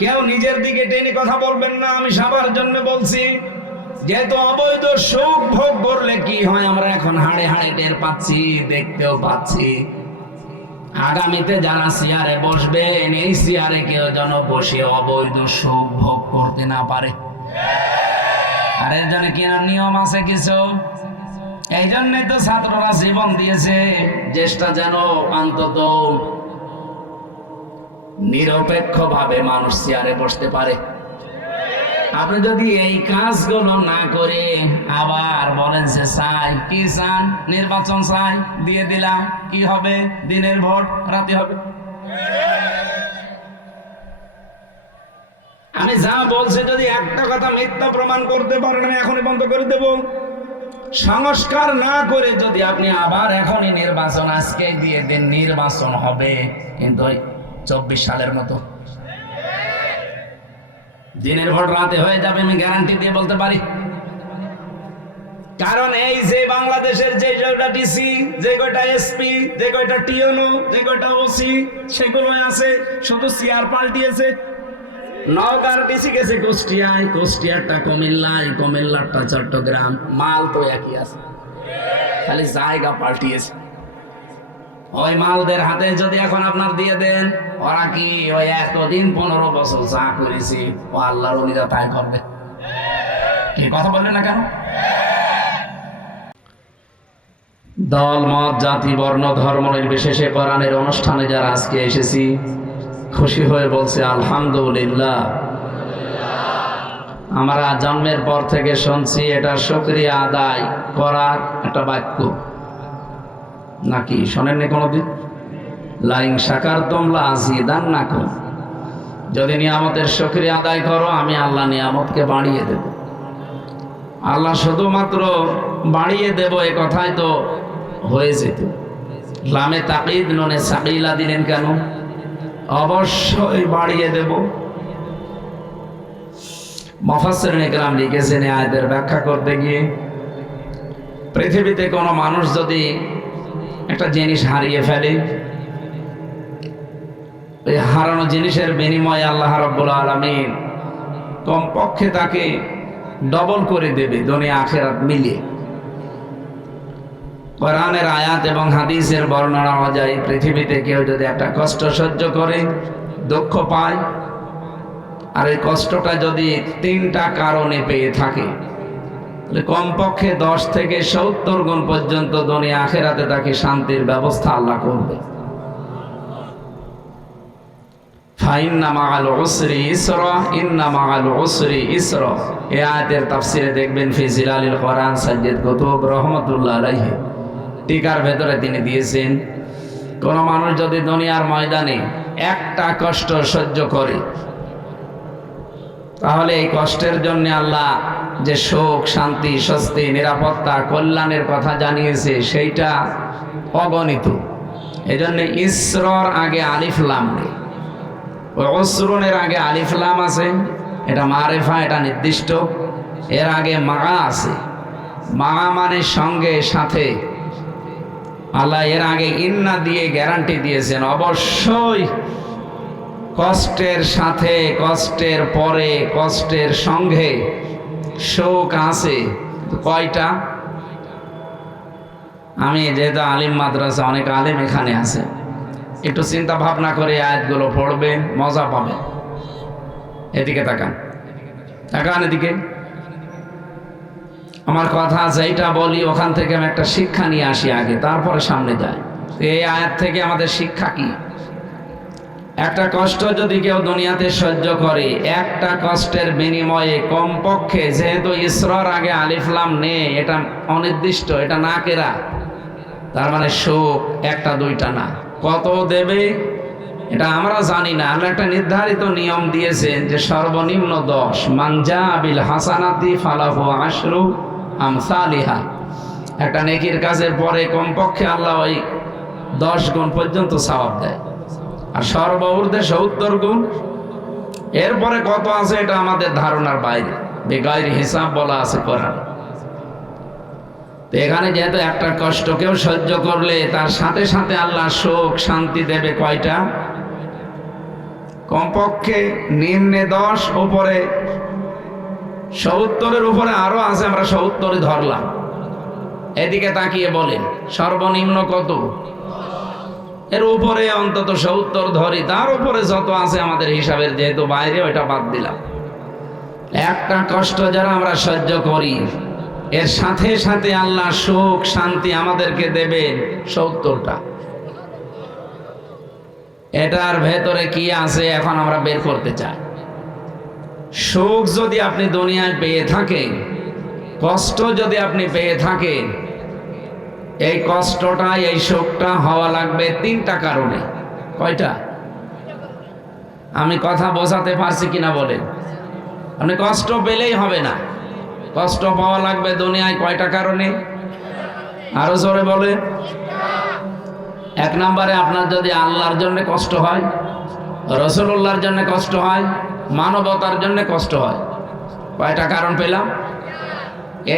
কেউ নিজের দিকে টেনে কথা বলবেন না, আমি সবার জন্য বলছি। যেহেতু অবৈধ সুখ ভোগ করলে কি হয় আমরা এখন হাড়ে হাড়ে টের পাচ্ছি, দেখতেও পাচ্ছি। আগামীতে যারা চেয়ারে বসবেন, এই চেয়ারে কেউ যেন বসে অবৈধ সুখ ভোগ করতে না পারে। আর এর জন্য কি নিয়ম আছে কিছু? এই জন্যই তো ছাত্ররা জীবন দিয়েছে, চেষ্টা যেন অন্তত নিরপেক্ষ ভাবে মানুষ চেয়ারে বসতে পারে। আপনি যদি এই কাজগুলো না করে আবার বলেন যে চাই, কি চান? নির্বাচন চাই, দিয়ে দিলাম, কি হবে? দিনের ভোট রাতে হবে। আমি যা বলছি যদি একটা কথা মিথ্যা প্রমাণ করতে পারেন, আমি এখনই বন্ধ করে দেব। সংস্কার না করে যদি আপনি আবার এখনই নির্বাচন আজকে দিয়ে দেন, নির্বাচন হবে কিন্তু 24 সালের মতো। দিনের ভোট রাতে হয়ে যাবে, আমি গ্যারান্টি দিয়ে বলতে পারি। কারণ এই যে বাংলাদেশের যে কয়টা ডিসি, যে কয়টা এসপি, যে কয়টা টিএনও, যে কয়টা ওসি, সেগুলো আছে, শুধু চেয়ার পাল্টিয়েছে। নওগাঁর ডিসি গেছে কুষ্টিয়ায়, কুষ্টিয়ারটা কুমিল্লায়, কুমিল্লারটা চট্টগ্রাম, মাল তো একই আছে, খালি জায়গা পাল্টিয়েছে। ওই মালদের হাতে যদি এখন আপনার দিয়ে দেন, ওরা কি ওই এতদিন 15 বছর যা করেছি ও আল্লাহর ওলিরা তাই করবে? এই কথা বললেন না কেন? দল মত জাতি বর্ণ ধর্ম নির্বিশেষে কোরআনের অনুষ্ঠানে যারা আজকে এসেছি, খুশি হয়ে বলছে আলহামদুলিল্লাহ। আমরা জন্মের পর থেকে শুনছি এটা শুকরিয়া আদায় করার একটা বাক্য, নাকি শোনেননি কোনোদিন? লাইন শাকারতুম লাযিদান্নাকুম, যদি নিয়ামতের শুকরিয়া আদায় করো আমি আল্লাহ নিয়ামতকে বাড়িয়ে দেব। আল্লাহ শুধুমাত্র বাড়িয়ে দেব এ কথাই তো হয়ে যেত। লামে তাকিদ নুনে সাকিলা দিলেন কেন? অবশ্যই বাড়িয়ে দেব। মুফাসসিরিন ইকরাম লিখেছেন এই আয়াতের ব্যাখ্যা করতে গিয়ে, পৃথিবীতে কোনো মানুষ যদি একটা জিনিস হারিয়ে ফেলে, এই হারানো জিনিসের বিনিময়ে আল্লাহ রাব্বুল আলামিন কমপক্ষে তাকে ডবল করে দেবে দুনিয়া আখিরাত মিলিয়ে। কোরআনের আয়াত এবং হাদিসের বর্ণনা অনুযায়ী পৃথিবীতে কেউ যদি একটা কষ্ট সহ্য করে, দুঃখ পায়, আর এই কষ্টটা যদি 3টা কারণে পেয়ে থাকে, তাহলে কমপক্ষে 10 থেকে 70 গুণ পর্যন্ত দুনিয়া আখিরাতে তাকে শান্তির ব্যবস্থা আল্লাহ করবে। ফাইন্না মাআল উসরি ইসরা, ইন্না মাআল উসরি ইসরা। এই আয়াতের তাফসিরে দেখবেন ফি জিলালিল কোরআন সাজ্জাদ কুতুব রহমাতুল্লাহ আলাইহি টিকার ভেতরে তিনি দিয়েছেন, কোন মানুষ যদি দুনিয়ার ময়দানে একটা কষ্ট সহ্য করে, তাহলে এই কষ্টের জন্য আল্লাহ যে সুখ, শান্তি, স্বস্তি, নিরাপত্তা, কল্যাণের কথা জানিয়েছে সেইটা অগণিত। এই জন্য ইসরর আগে আলিফ লাম নেই, ওই উসরুনের আগে আলিফ লাম আছে, এটা মারেফা, এটা নির্দিষ্ট। এর আগে মা আছে, মা মানে সঙ্গে, সাথে। আল্লাহ এর আগে ইন্না দিয়ে গ্যারান্টি দিয়েছেন অবশ্যই কষ্টের সাথে, কষ্টের পরে, কষ্টের সঙ্গে সুখ আছে। কয়টা? আমি যেহেতু আলিম মাদ্রাসা, অনেক আলিম এখানে আছে, একটু চিন্তা ভাবনা করে আয়াতগুলো পড়বেন, মজা পাবেন। এদিকে তাকান, তাকান এদিকে। আমার কথা যেটা বলি ওখান থেকে আমি একটা শিক্ষা নিয়ে আসি আগে, তারপরে সামনে যাই। এই আয়াত থেকে আমাদের শিক্ষা কি? একটা কষ্ট যদি কেউ দুনিয়াতে সহ্য করে, একটা কষ্টের বিনিময়ে কমপক্ষে, যেহেতু ইসরার আগে আলিফ লাম নেই, এটা অনির্দিষ্ট, এটা না কেরা, তার মানে সুখ একটা দুইটা না, কত দেবে এটা আমরা জানি না। আল্লাহ একটা নির্ধারিত নিয়ম দিয়েছেন যে সর্বনিম্ন 10, মানজা বিল হাসানাতি ফালাহু আশরু আমসালিহা। একটা নেকির কাজের পরে কমপক্ষে আল্লাহ ওই 10 গুণ পর্যন্ত সওয়াব দেয়, আর সর্বঊর্ধ্বে 70 গুণ। এরপরে কত আছে এটা আমাদের ধারণার বাইরে, বেগাইর হিসাব বলা আছে কোরআন। তো এখানে যেহেতু একটা কষ্ট কেউ সহ্য করলে তার সাথে সাথে আল্লাহ সুখ, শান্তি দেবে কয়টা? কমপক্ষে নিম্নে 10, উপরে 70-এর উপরে আরো আছে, আমরা 70 ধরলাম। এদিকে তাকিয়ে বলেন সর্বনিম্ন কত? এর উপরে অন্তত 70 ধরি, তার উপরে যত আছে আমাদের হিসাবের যেহেতু বাইরে, ওইটা বাদ দিলাম। একটা কষ্ট যারা আমরা সহ্য করি, এর সাথে সাথে আল্লাহ সুখ শান্তি আমাদেরকে দেবেন 70টা। এটার ভেতরে কি আছে এখন আমরা বের করতে চাই। সুখ যদি আপনি দুনিয়ায় পেয়ে থাকেন, কষ্ট যদি আপনি পেয়ে থাকেন, এই কষ্টটা এই সুখটা হওয়া লাগবে 3টা কারণে। কয়টা? আমি কথা বোঝাতে পারছি কিনা বলেন। আপনি কষ্ট পেলেই হবে না, কষ্ট পাওয়া লাগবে দুনিয়ায় কয়টা কারণে? আরো জোরে বলে। 1 নম্বরে আপনার যদি আল্লাহর জন্য কষ্ট হয়, রাসূলুল্লাহর জন্য কষ্ট হয়, মানবতার জন্য কষ্ট হয়। কয়টা কারণ পেলাম?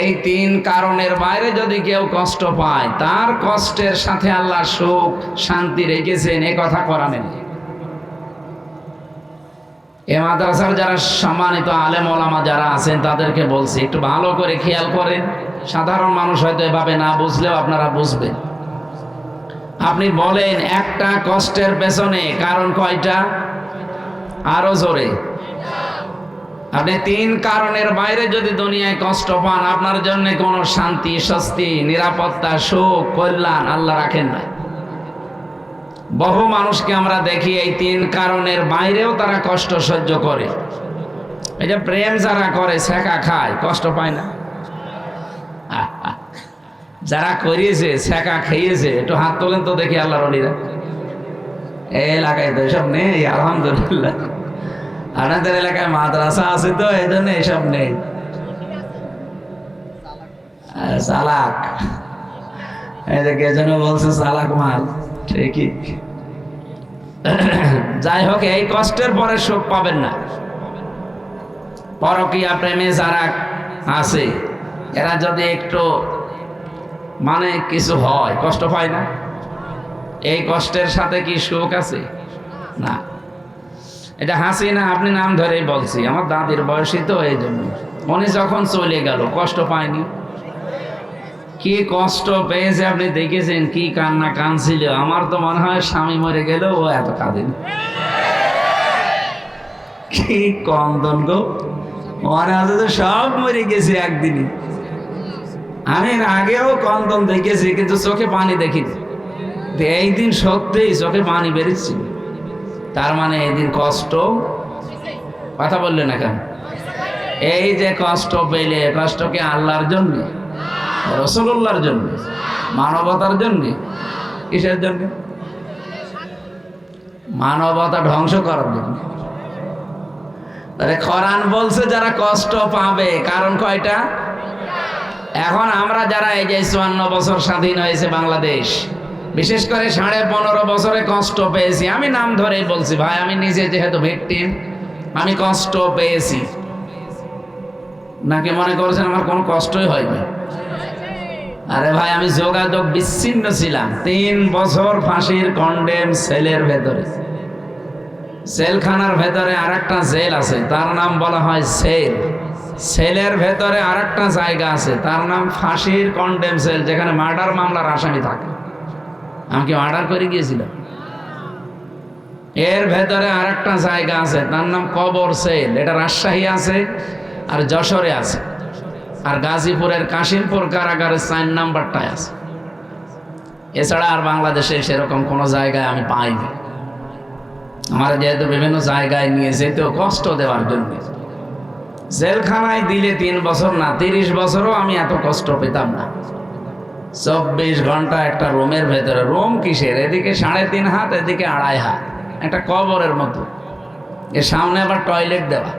এই 3 কারণের বাইরে যদি কেউ কষ্ট পায়, তার কষ্টের সাথে আল্লাহ সুখ শান্তি রেখেছেন, এ কথা কোরআনে নেই। এ মাদ্রাসার যারা সম্মানিত আলেম ওলামা যারা আছেন তাদেরকে বলছি একটু ভালো করে খেয়াল করেন। সাধারণ মানুষ হয়তো এভাবে না বুঝলেও আপনারা বুঝবেন। আপনি বলেন একটা কষ্টের পেছনে কারণ কয়টা? আরো জোরে। আপনি 3 কারণের বাইরে যদি দুনিয়ায় কষ্ট পান, আপনার জন্য কোনো শান্তি স্বস্তি নিরাপত্তা সুখ কল্যাণ আল্লাহ রাখেন না। বহু মানুষকে আমরা দেখি এই 3 কারণের বাইরেও তারা কষ্ট সহ্য করে। এই যে প্রেম যারা করে, ছেঁকা খায়, কষ্ট পায় না? যারা করিয়েছে ছেঁকা খেয়েছে একটু হাত তোলেন তো দেখি আল্লাহর ওলিরা। এই এলাকায় তো এসব নেই, আলহামদুলিল্লাহ। আপনাদের এলাকায় মাদ্রাসা আছে তো এই জন্য এসব নেই। চালাক, এই যে কে যেন বলছে চালাক মাল, ঠিকই। যাই হোক, এই কষ্টের পরে সুখ পাবেন না। পরকীয়া প্রেমে যারা আছে, এরা যদি একটু মানে কিছু হয়, কষ্ট পায় না? এই কষ্টের সাথে কি সুখ আছে? না। এটা হাসি না, আপনি নাম ধরেই বলছি, আমার দাদির বয়সী তো, এই জন্য। উনি যখন চলে গেল কষ্ট পায়নি? কি কষ্ট পেয়েছে আপনি দেখেছেন, কি কান্না কাঁদছিল। আমার তো মনে হয় স্বামী মরে গেল ও এত কাঁদেনি। কি কন্দন গো, মনে আছে তো সব মরে গেছে একদিনই। আমি আগেও কন্দন দেখেছি কিন্তু চোখে পানি দেখিনি। এই দিন সত্যিই চোখে পানি বেরিয়েছিল। তার মানে এই দিন কষ্ট, কথা বললে না কেন? এই যে কষ্ট পেলে, কষ্ট কি আল্লাহর জন্য, রাসূলুল্লাহর জন্য, মানবতার জন্য? কিসের জন্য? মানবতা ধ্বংস করার জন্য। তাহলে কোরআন বলছে যারা কষ্ট পাবে, কারণ কয়টা? এখন আমরা যারা এই যে 54 বছর স্বাধীন হয়েছে বাংলাদেশ, বিশেষ করে 15.5 বছরে কষ্ট পেয়েছি। আমি নাম ধরেই বলছি ভাই, আমি নিজে যেহেতু ভিকটিম, আমি কষ্ট পেয়েছি। নাকি মনে করছেন আমার কোনো কষ্টই হয়নি? আরে ভাই, আমি যোগাযোগ বিচ্ছিন্ন ছিলাম 3 বছর ফাঁসির কন্ডেম সেলের ভেতরে। সেলখানার ভেতরে আরেকটা জেল আছে, তার নাম বলা হয় সেল। সেলের ভেতরে আরেকটা জায়গা আছে, তার নাম ফাঁসির কন্ডেম সেল, যেখানে মার্ডার মামলার আসামি থাকে। আমি কি মার্ডার করে গিয়েছিলাম? এর ভেতরে আরেকটা জায়গা আছে, তার নাম কবর সেল। এটা রাজশাহী আছে আর যশোরে আছে, আর গাজীপুরের কাশিমপুর কারাগারে 4 নাম্বারটায় আছে। এছাড়া আর বাংলাদেশে সেরকম কোনো জায়গায় আমি পাইনি। আমার যেহেতু বিভিন্ন জায়গায় নিয়ে যেত কষ্ট দেওয়ার জন্য, জেলখানায় দিলে 3 বছর না 30 বছরও আমি এত কষ্ট পেতাম না। 24 ঘন্টা একটা রুমের ভেতরে। রুম কিসের? এদিকে 3.5 হাত, এদিকে 2.5 হাত, একটা কবরের মতো। এর সামনে আবার টয়লেট দেওয়া,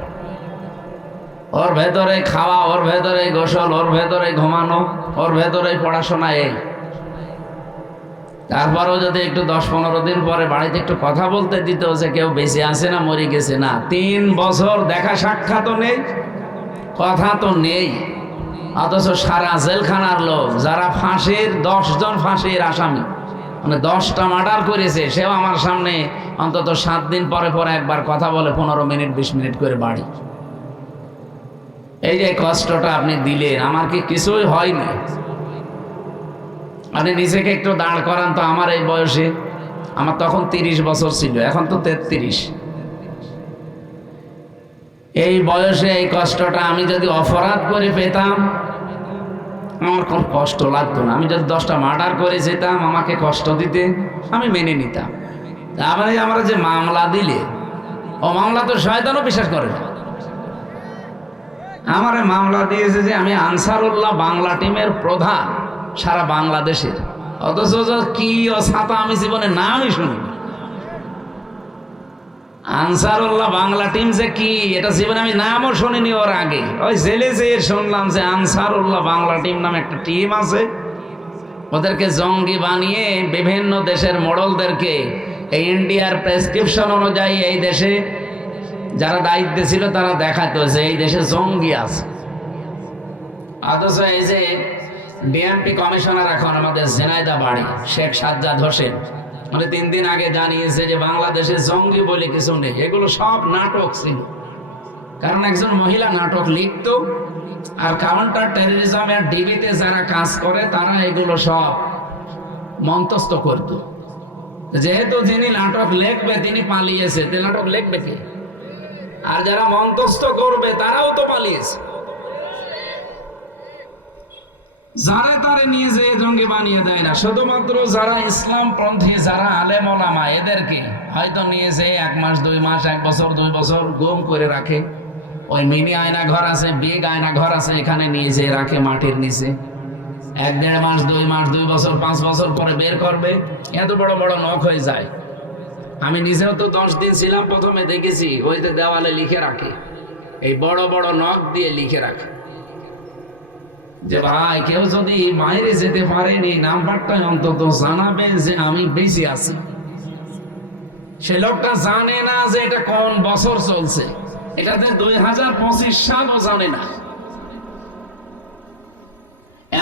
ওর ভেতরে খাওয়া, ওর ভেতরে গোসল, ওর ভেতরে ঘুমানো, ওর ভেতরে পড়াশোনা। এই তারপরেও যদি একটু 10-15 দিন পরে বাড়িতে একটু কথা বলতে দিত যে কেউ বেঁচে আছে না মরে গেছে, না। 3 বছর দেখা সাক্ষাৎও নেই, কথা তো নেই। অথচ সারা জেলখানার লোক যারা ফাঁসির 10 জন ফাঁসির আসামি, মানে 10টা মার্ডার করেছে, সেও আমার সামনে অন্তত 7 দিন পরে পরে একবার কথা বলে, 15 মিনিট 20 মিনিট করে বাড়ি। এই যে কষ্টটা আপনি দিলেন, আমার কি কিছুই হয়নি? আপনি নিজেকে একটু দাঁড় করান তো। আমার এই বয়সে, আমার তখন 30 বছর ছিল, এখন তো 33। এই বয়সে এই কষ্টটা আমি যদি অপরাধ করে পেতাম, আমার কোনো কষ্ট লাগতো না। আমি যদি 10টা মার্ডার করে যেতাম, আমাকে কষ্ট দিতে, আমি মেনে নিতাম। তারপরে আমরা যে মামলা দিলে, ও মামলা তো শয়তানও বিশ্বাস করে না। আমার মামলা দিয়েছে যে আমি আনসারুল্লাহ বাংলা টিমের প্রধান সারা বাংলাদেশের, অথচ কি ও ছাতা আমি জীবনে নামই শুনি। আনসারুল্লাহ বাংলা টিম যে কি, এটা জীবনে আমি নামও শুনিনি। ওর আগে ওই জেলে যেয়ে শুনলাম যে আনসারুল্লাহ বাংলা টিম নামে একটা টিম আছে, ওদেরকে জঙ্গি বানিয়ে বিভিন্ন দেশের মোড়লদেরকে এই ইন্ডিয়ার প্রেসক্রিপশন অনুযায়ী এই দেশে যারা দায়িত্বে ছিল তারা দেখাতো যে এই দেশে জঙ্গি আছে। অথচ এই যে ডিএমপি কমিশনার এখন আমাদের ঝিনাইদহ বাড়ি, শেখ সাজ্জাদ হোসেন, মানে 3 দিন আগে জানিয়েছে যে বাংলাদেশে জঙ্গি বলে কিছু নেই, এগুলো সব নাটক ছিল। কারণ একজন মহিলা নাটক লিখত, আর কাউন্টার টেররিজমের ডিবিতে যারা কাজ করে তারা এগুলো সব মন্তস্থ করত। যেহেতু যিনি নাটক লিখবে তিনি পালিয়েছে, তিনি নাটক লিখবে কি? আর যারা মন্তস্থ করবে তারাও তো পালিয়েছে। যারা তারে নিয়ে যে জঙ্গি বানিয়ে দেয় না, শুধুমাত্র যারা ইসলামপন্থী, যারা আলেম ওলামা, এদেরকে হয়তো নিয়ে যে 1 মাস 2 মাস 1 বছর 2 বছর গুম করে রাখে। ওই মিনি আয়না ঘর আছে, বিগ আয়না ঘর আছে, এখানে নিয়ে যে রাখে মাটির নিচে। 1-1.5 মাস 2 মাস 2 বছর 5 বছর পরে বের করবে। এত বড় বড় নখ হয়ে যায়। আমি নিজেও তো 10 দিন ছিলাম, প্রথমে দেখেছি ওই যে দেওয়ালে লিখে রাখে, এই বড় বড় নখ দিয়ে লিখে রাখে যে ভাই কেউ যদি বাইরে যেতে পারেনি, নাম্বারটা অন্তত জানাবে যে আমি বেঁচে আছি। সে লোকটা জানে না যে এটা কোন বছর চলছে, এটাতে 2025 সালও জানে না।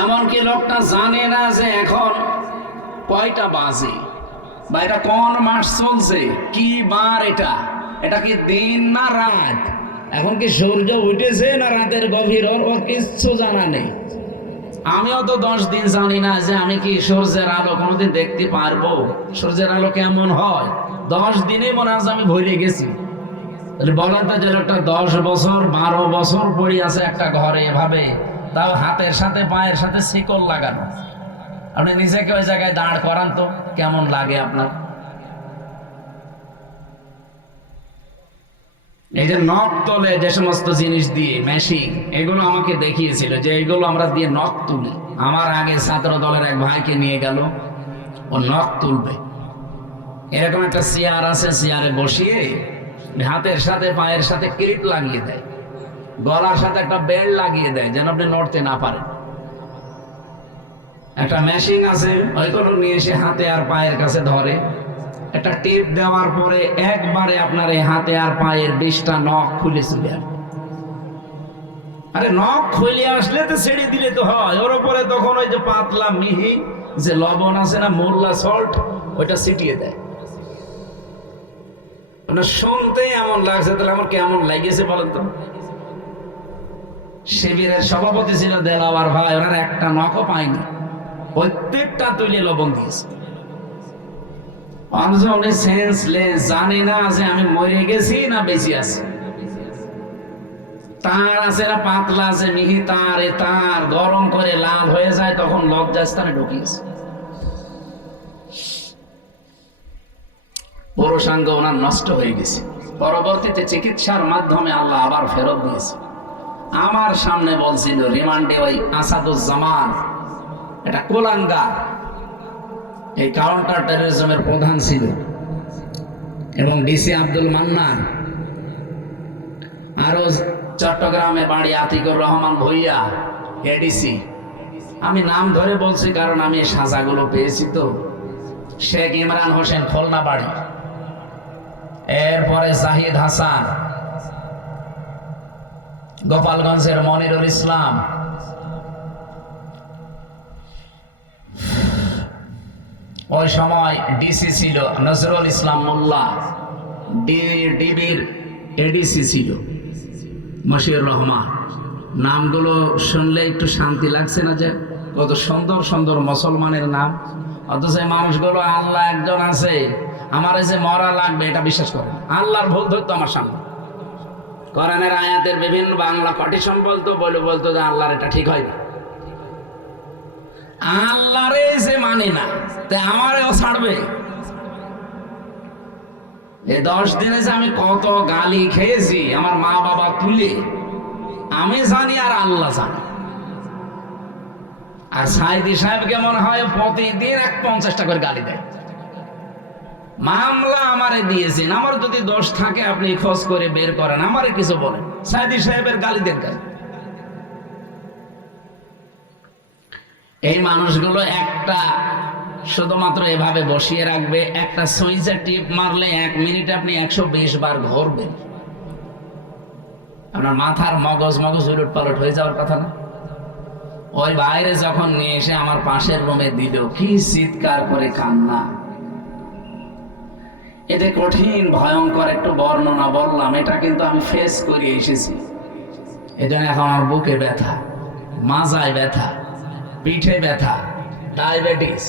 এমনকি লোকটা জানে না যে এখন কয়টা বাজে, বা এটা কোন মাস চলছে, কি বার, এটা কি দিন না রাত, এখন কি সূর্য উঠেছে না রাতের গভীর, ওর কিচ্ছু জানা নেই। আমিও তো 10 দিন জানি না যে আমি কি সূর্যের আলো কোনোদিন দেখতে পারবো, সূর্যের আলো কেমন হয়। 10 দিনে মনে হয় আমি ভুলে গেছি। তাহলে বলেন তো, যে লোকটা 10 বছর 12 বছর পড়ে আছে একটা ঘরে এভাবে, তাও হাতের সাথে পায়ের সাথে শিকল লাগানো, আপনি নিজেকে ওই জায়গায় দাঁড় করান তো, কেমন লাগে আপনার? এই যে নখ তোলে যে সমস্ত জিনিস দিয়ে, মেশিন, এগুলো আমাকে দেখিয়েছিল যে এগুলো আমরা দিয়ে নখ তুলি। আমার আগে ছাত্র দলের এক ভাইকে নিয়ে গেল, ও নখ তুলবে। এরকম একটা চেয়ার আছে, চেয়ারে বসিয়ে হাতের সাথে পায়ের সাথে ক্লিপ লাগিয়ে দেয়, গলার সাথে একটা বেল্ট লাগিয়ে দেয় যেন আপনি নড়তে না পারেন। একটা মেশিন আছে, ওইগুলো নিয়ে এসে হাতে আর পায়ের কাছে ধরে, একটা টিপ দেওয়ার পরে একবারে আপনার এই হাতে আর পায়ের 20টা নখ খুলে চলে আসবে। আরে নখ খুলে আসলে তো ছেড়ে দিলে তো হয়, ওর উপরে তখন ওই যে পাতলা মিহি যে লবণ আছে না, মোল্লা সল্ট, ওইটা ছিটিয়ে দেয়। শুনতে এমন লাগছে, তাহলে আমার কেমন লাগিয়েছে বলেন তো? শিবিরের সভাপতি ছিল দেলাওয়ার ভাই, ওনার একটা নখও পায়নি, প্রত্যেকটা তুলে লবণ দিয়েছে। জানে না যে আমি মরে গেছি না বেঁচে আছি। তার আছে না পাতলা আছে মিহি তার, তার গরম করে লাল হয়ে যায়, তখন লজ্জাস্থানে ঢুকিয়েছে। পুরুষাঙ্গ ওনার নষ্ট হয়ে গেছে, পরবর্তীতে চিকিৎসার মাধ্যমে আল্লাহ আবার ফেরত দিয়েছে। আমার সামনে বলছিল রিমান্ডে ওই আসাদুজ্জামান, এটা কুলাঙ্গার, এই কাউন্টার টেররিজমের প্রধান ছিল, এবং ডিসি আব্দুল মান্নান, আরো চট্টগ্রামে বাড়ি আতিকুর রহমান ভুইয়া, এডিসি। আমি নাম ধরে বলছি কারণ আমি এই সাজাগুলো পেয়েছি তো। শেখ ইমরান হোসেন খুলনা বাড়ি, এরপরে জাহিদ হাসান, গোপালগঞ্জের মনিরুল ইসলাম, ওই সময় ডিসি ছিল নজরুল ইসলাম মোল্লা, ডিবির এডিসি ছিল মশিউর রহমান। নামগুলো শুনলে একটু শান্তি লাগছে না? যে কত সুন্দর সুন্দর মুসলমানের নাম, অথচ এই মানুষগুলো আল্লাহ একজন আছে, আমার এই যে মরা লাগবে এটা বিশ্বাস করে। আল্লাহর ভুল ধরতো আমার সামনে, কোরআনের আয়াতের বিভিন্ন বাংলা কটিশন বলতো যে আল্লাহর এটা ঠিক হয় না, আল্লাহরে যে মানে না, তাই আমারও ছাড়বে। এই 10 দিনে যে আমি কত গালি খেয়েছি আমার মা বাবা তুলে, আমি জানি আর আল্লাহ জানে। আর সাইদি সাহেবকে মনে হয় প্রতিদিন 50টা করে গালি দেয়। মামলা আমারে দিয়েছেন, আমার যদি দোষ থাকে আপনি খোঁজ করে বের করেন, আমারে কিছু বলেন। সাইদি সাহেবের গালি দেন কেন? এই মানুষগুলো একটা শুধুমাত্র এভাবে বসিয়ে রাখবে, একটা সুইচে টিপ মারলে 1 মিনিটে আপনি 120 বার ঘুরবেন। আপনার মাথার মগজ উলট পালট হয়ে যাওয়ার কথা না? ওই বাইরে যখন নিয়ে এসে আমার পাশের রুমে দিল, কি চিৎকার করে কান্না! এতে কঠিন ভয়ঙ্কর একটু বর্ণনা বললাম, এটা কিন্তু আমি ফেস করে এসেছি। এজন্য এখন আমার বুকে ব্যথা, মাজায় ব্যথা, পিঠে ব্যথা, ডায়াবেটিস,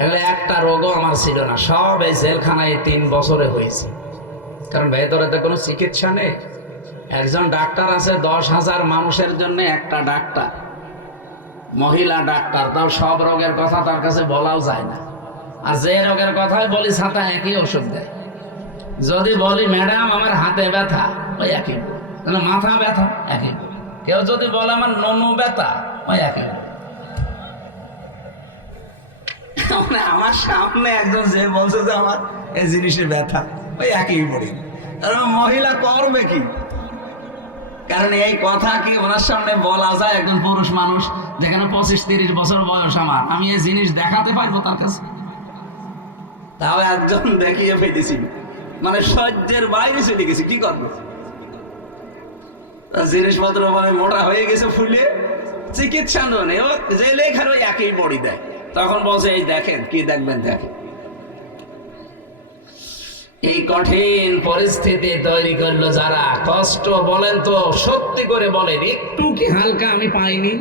এগুলো একটা রোগও আমার ছিল না। সব এই জেলখানায় 3 বছরে হয়েছে। কারণ ভেতরে তো কোনো চিকিৎসা নেই। একজন ডাক্তার আছে 10,000 মানুষের জন্য একটা ডাক্তার, মহিলা ডাক্তার, তাও সব রোগের কথা তার কাছে বলাও যায় না। আর যে রোগের কথাই বলি ছাতা একই ওষুধ দেয়। যদি বলি ম্যাডাম আমার হাতে ব্যথা, ওই একই, মাথা ব্যথা একই। কেউ যদি বলে আমার ননু ব্যথা, ওই একই। আমার সামনে একজন যে বলছে যে আমার এই জিনিসের ব্যথা, ওই একই বলি। মহিলা করবে কি? কারণ এই কথা কি ওনার সামনে বলা যায়? একজন পুরুষ মানুষ যেখানে 25-30 বছর বয়স আমার, আমি এই জিনিস দেখাতে পারবো তার কাছে? তাও একজন দেখিয়ে ফেলেছি, মানে সহ্যের বাইরে চলে গেছি। কি করবো? জিনিসপত্র মানে মোটা হয়ে গেছে, ফুলে চিকিৎসা নেই, ও যে লেখার ওই একই বড়ি দেয়। তখন বলছে এই দেখেন, কি দেখবেন দেখেন। এই কঠিন পরিস্থিতি তৈরি করলো যারা, কষ্ট বলেন তো সত্যি করে বলেন, একটু কি হালকা আমি পাইনি?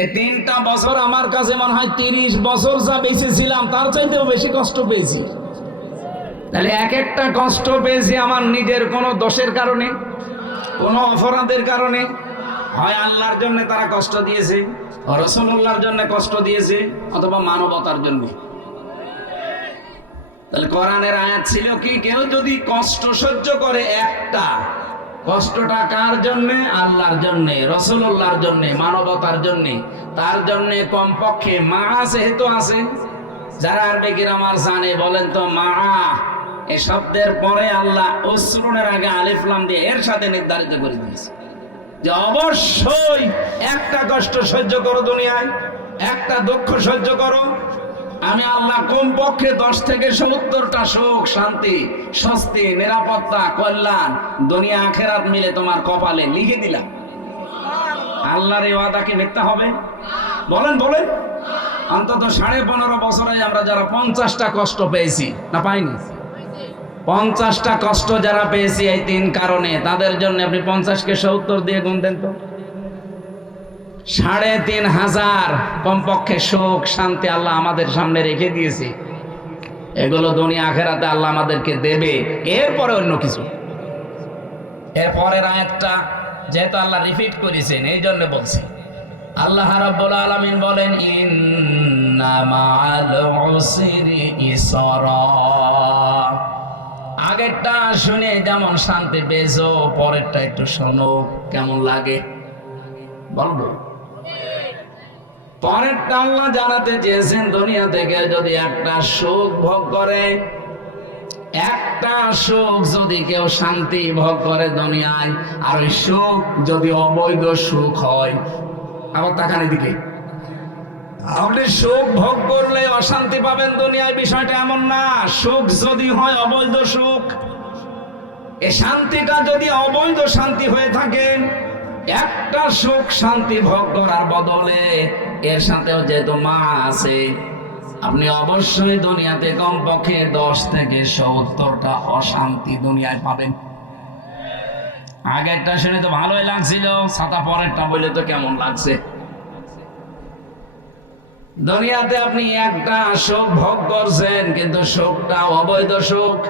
এই 3টা বছর আমার কাছে মনে হয় 30 বছর যা বেঁচেছিলাম তার চাইতেও বেশি কষ্ট পেয়েছি। তাহলে এক একটা কষ্ট পেয়েছি আমার নিজের কোনো দোষের কারণে, কোনো অপরাধের কারণে। হয় আল্লাহর জন্য তারা কষ্ট দিয়েছে, রাসূলুল্লাহর জন্য কষ্ট দিয়েছে, অথবা মানবতার জন্য। তাহলে কোরআনের আয়াত ছিল কি, কেউ যদি কষ্ট সহ্য করে একটা, কষ্টটা কার জন্যে? আল্লাহর জন্যে, রাসূলুল্লাহর জন্যে, মানবতার জন্যে। তার জন্যে কমপক্ষে মা যেহেতু আছে, যারা আরবি গ্রামার জানে বলেন তো মা এই শব্দের পরে আল্লাহ উসরুনের আগে আলিফ লাম দিয়ে এর সাথে নির্ধারিত করে দিয়েছে যে অবশ্যই একটা কষ্ট সহ্য করো দুনিয়ায়, একটা দুঃখ সহ্য করো। আমি আল্লাহ কমপক্ষে 10 থেকে 70টা সুখ, শান্তি, স্বস্তি, নিরাপত্তা, কল্যাণ দুনিয়া আখেরাত মিলে তোমার কপালে লিখে দিলাম। আল্লাহর এই ওয়াদা কি মিথ্যা হবে? বলেন বলেন। অন্তত 15.5 বছরে আমরা যারা 50টা কষ্ট পেয়েছি, না পাইনি? 50টা কষ্ট যারা পেয়েছি এই 3 কারণে, তাদের জন্য আপনি 50কে 70 দিয়ে গুণ দেন তো। 3500 কমপক্ষে সুখ শান্তি আল্লাহ আমাদের সামনে রেখে দিয়েছে। এগুলো দুনিয়া আখেরাতে আল্লাহ আমাদেরকে দেবে, এরপরে অন্য কিছু। এরপরের আয়াতটা যেহেতু আল্লাহ রিপিট করেছেন, এই জন্য বলছি। আল্লাহ রাব্বুল আলামিন বলেন ইন্না মাআল উসরি ইসরা। আগেরটা শুনে যেমন শান্তি পেয়েছো, পরেরটা একটু শোনো, কেমন লাগে বলবো। পরেরটা আল্লাহ জানাতে চেয়েছেন, দুনিয়া থেকে যদি একটা সুখ ভোগ করে, একটা সুখ যদি কেউ শান্তি ভোগ করে দুনিয়ায়, আর ওই সুখ যদি অবৈধ সুখ হয়, আবার তাকান এদিকে, আপনি সুখ ভোগ করলে অশান্তি পাবেন দুনিয়ায়, বিষয়টা এমন না। সুখ যদি হয় অবৈধ সুখ, এই শান্তিটা যদি অবৈধ শান্তি হয়ে থাকে, একটা সুখ শান্তি ভোগ করার বদলে এর সাথেও যেহেতু মা আছে, আপনি অবশ্যই দুনিয়াতে কমপক্ষে 10 থেকে 70টা অশান্তি দুনিয়ায় পাবেন। আগেরটা শুনে তো ভালোই লাগছিল, ছাতা পরেরটা বলে তো কেমন লাগছে। দুনিয়াতে আপনি একটা সুখ ভোগ করছেন, কিন্তু সুখটা অবৈধ সুখ।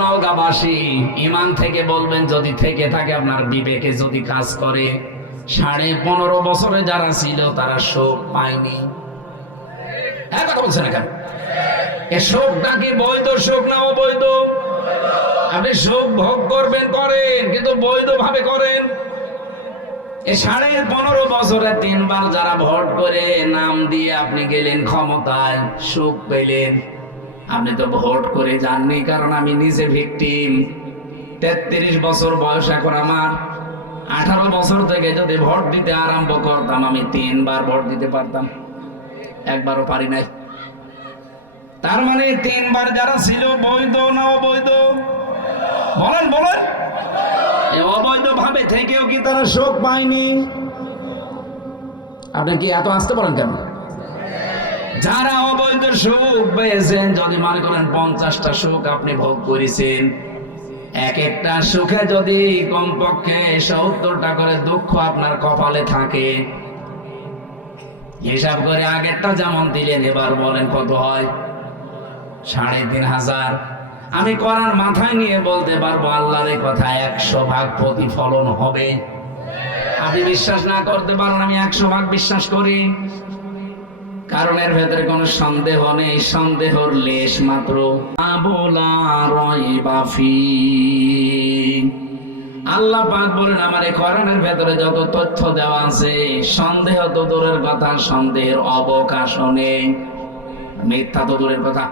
নওগাঁবাসী ইমান থেকে বলবেন, যদি থেকে থাকে আপনার বিবেকে যদি কাজ করে, 15.5 বছরে যারা ছিল তারা সুখ পায়নি। কথা বলছেন না কেন? এ সুখটা কি বৈধ সুখ না অবৈধ? আপনি সুখ ভোগ করবেন করেন, কিন্তু বৈধ ভাবে করেন। এই 15.5 বছরে 3 বার যারা ভোট করে নাম দিয়ে আপনি গেলেন ক্ষমতায়, সুখ পেলেন। আপনি তো ভোট করে যাননি, কারণ আমি নিজে ভিকটিম। 33 বছর বয়স এখন আমার। 18 বছর থেকে যদি ভোট দিতে আরম্ভ করতাম, আমি 3 বার ভোট দিতে পারতাম, একবারও পারি নাই। তার মানে 3 বার যারা ছিল বৈধ না অবৈধ? বলেন বলেন। অবৈধ ভাবে থেকেও কি তারা সুখ পায়নি? আপনি কি এত আসতে বলেন কেন? যারা অবৈধ সুখ পেয়েছেন, যদি মনে করেন 50টা সুখ আপনি ভোগ করেছেন, এক একটা সুখে যদি কমপক্ষে 70টা করে দুঃখ আপনার কপালে থাকে, হিসাব করে আগেরটা যেমন দিলেন, এবার বলেন কত হয়? 3500। আমি কোরআন মাথায় নিয়ে বলতে পারবো, আল্লাহর এই কথা 100 ভাগ প্রতিফলন হবে। আপনি বিশ্বাস না করতে পারেন, আমি 100 ভাগ বিশ্বাস করি, কারণ এর ভেতরে কোনো সন্দেহ নেই, সন্দেহর লেশ মাত্র। আল্লাহ পাক বলেন, আমার এই কোরআনের ভেতরে যত তথ্য দেওয়া আছে, সন্দেহ তো দূরের কথা, সন্দেহের অবকাশও নেই, মিথ্যা তো দূরের কথা।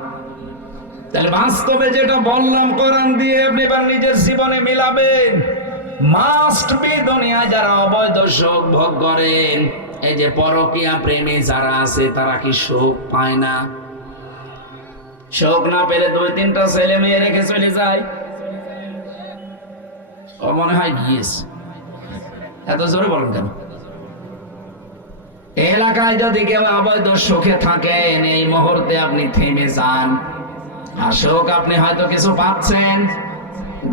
তাহলে বাস্তবে যেটা বললাম কোরআন দিয়ে আপনি এবার নিজের জীবনে মিলাবেন। মাস্ট বি দুনিয়ায় যারা অবৈধ সুখ ভোগ করেন, এই যে পরকীয়া প্রেমী যারা আছে, তারা কি সুখ পায় না? সুখ না পেলে 2-3টা ছেলে মেয়ে রেখে চলে যায়। ও মনে হয় গিয়েছে। এত জোরে বলেন কেন? এলাকায় যদি কেউ অবৈধ সুখে থাকেন, এই মুহূর্তে আপনি থেমে যান। আর সুখ আপনি হয়তো কিছু পাচ্ছেন,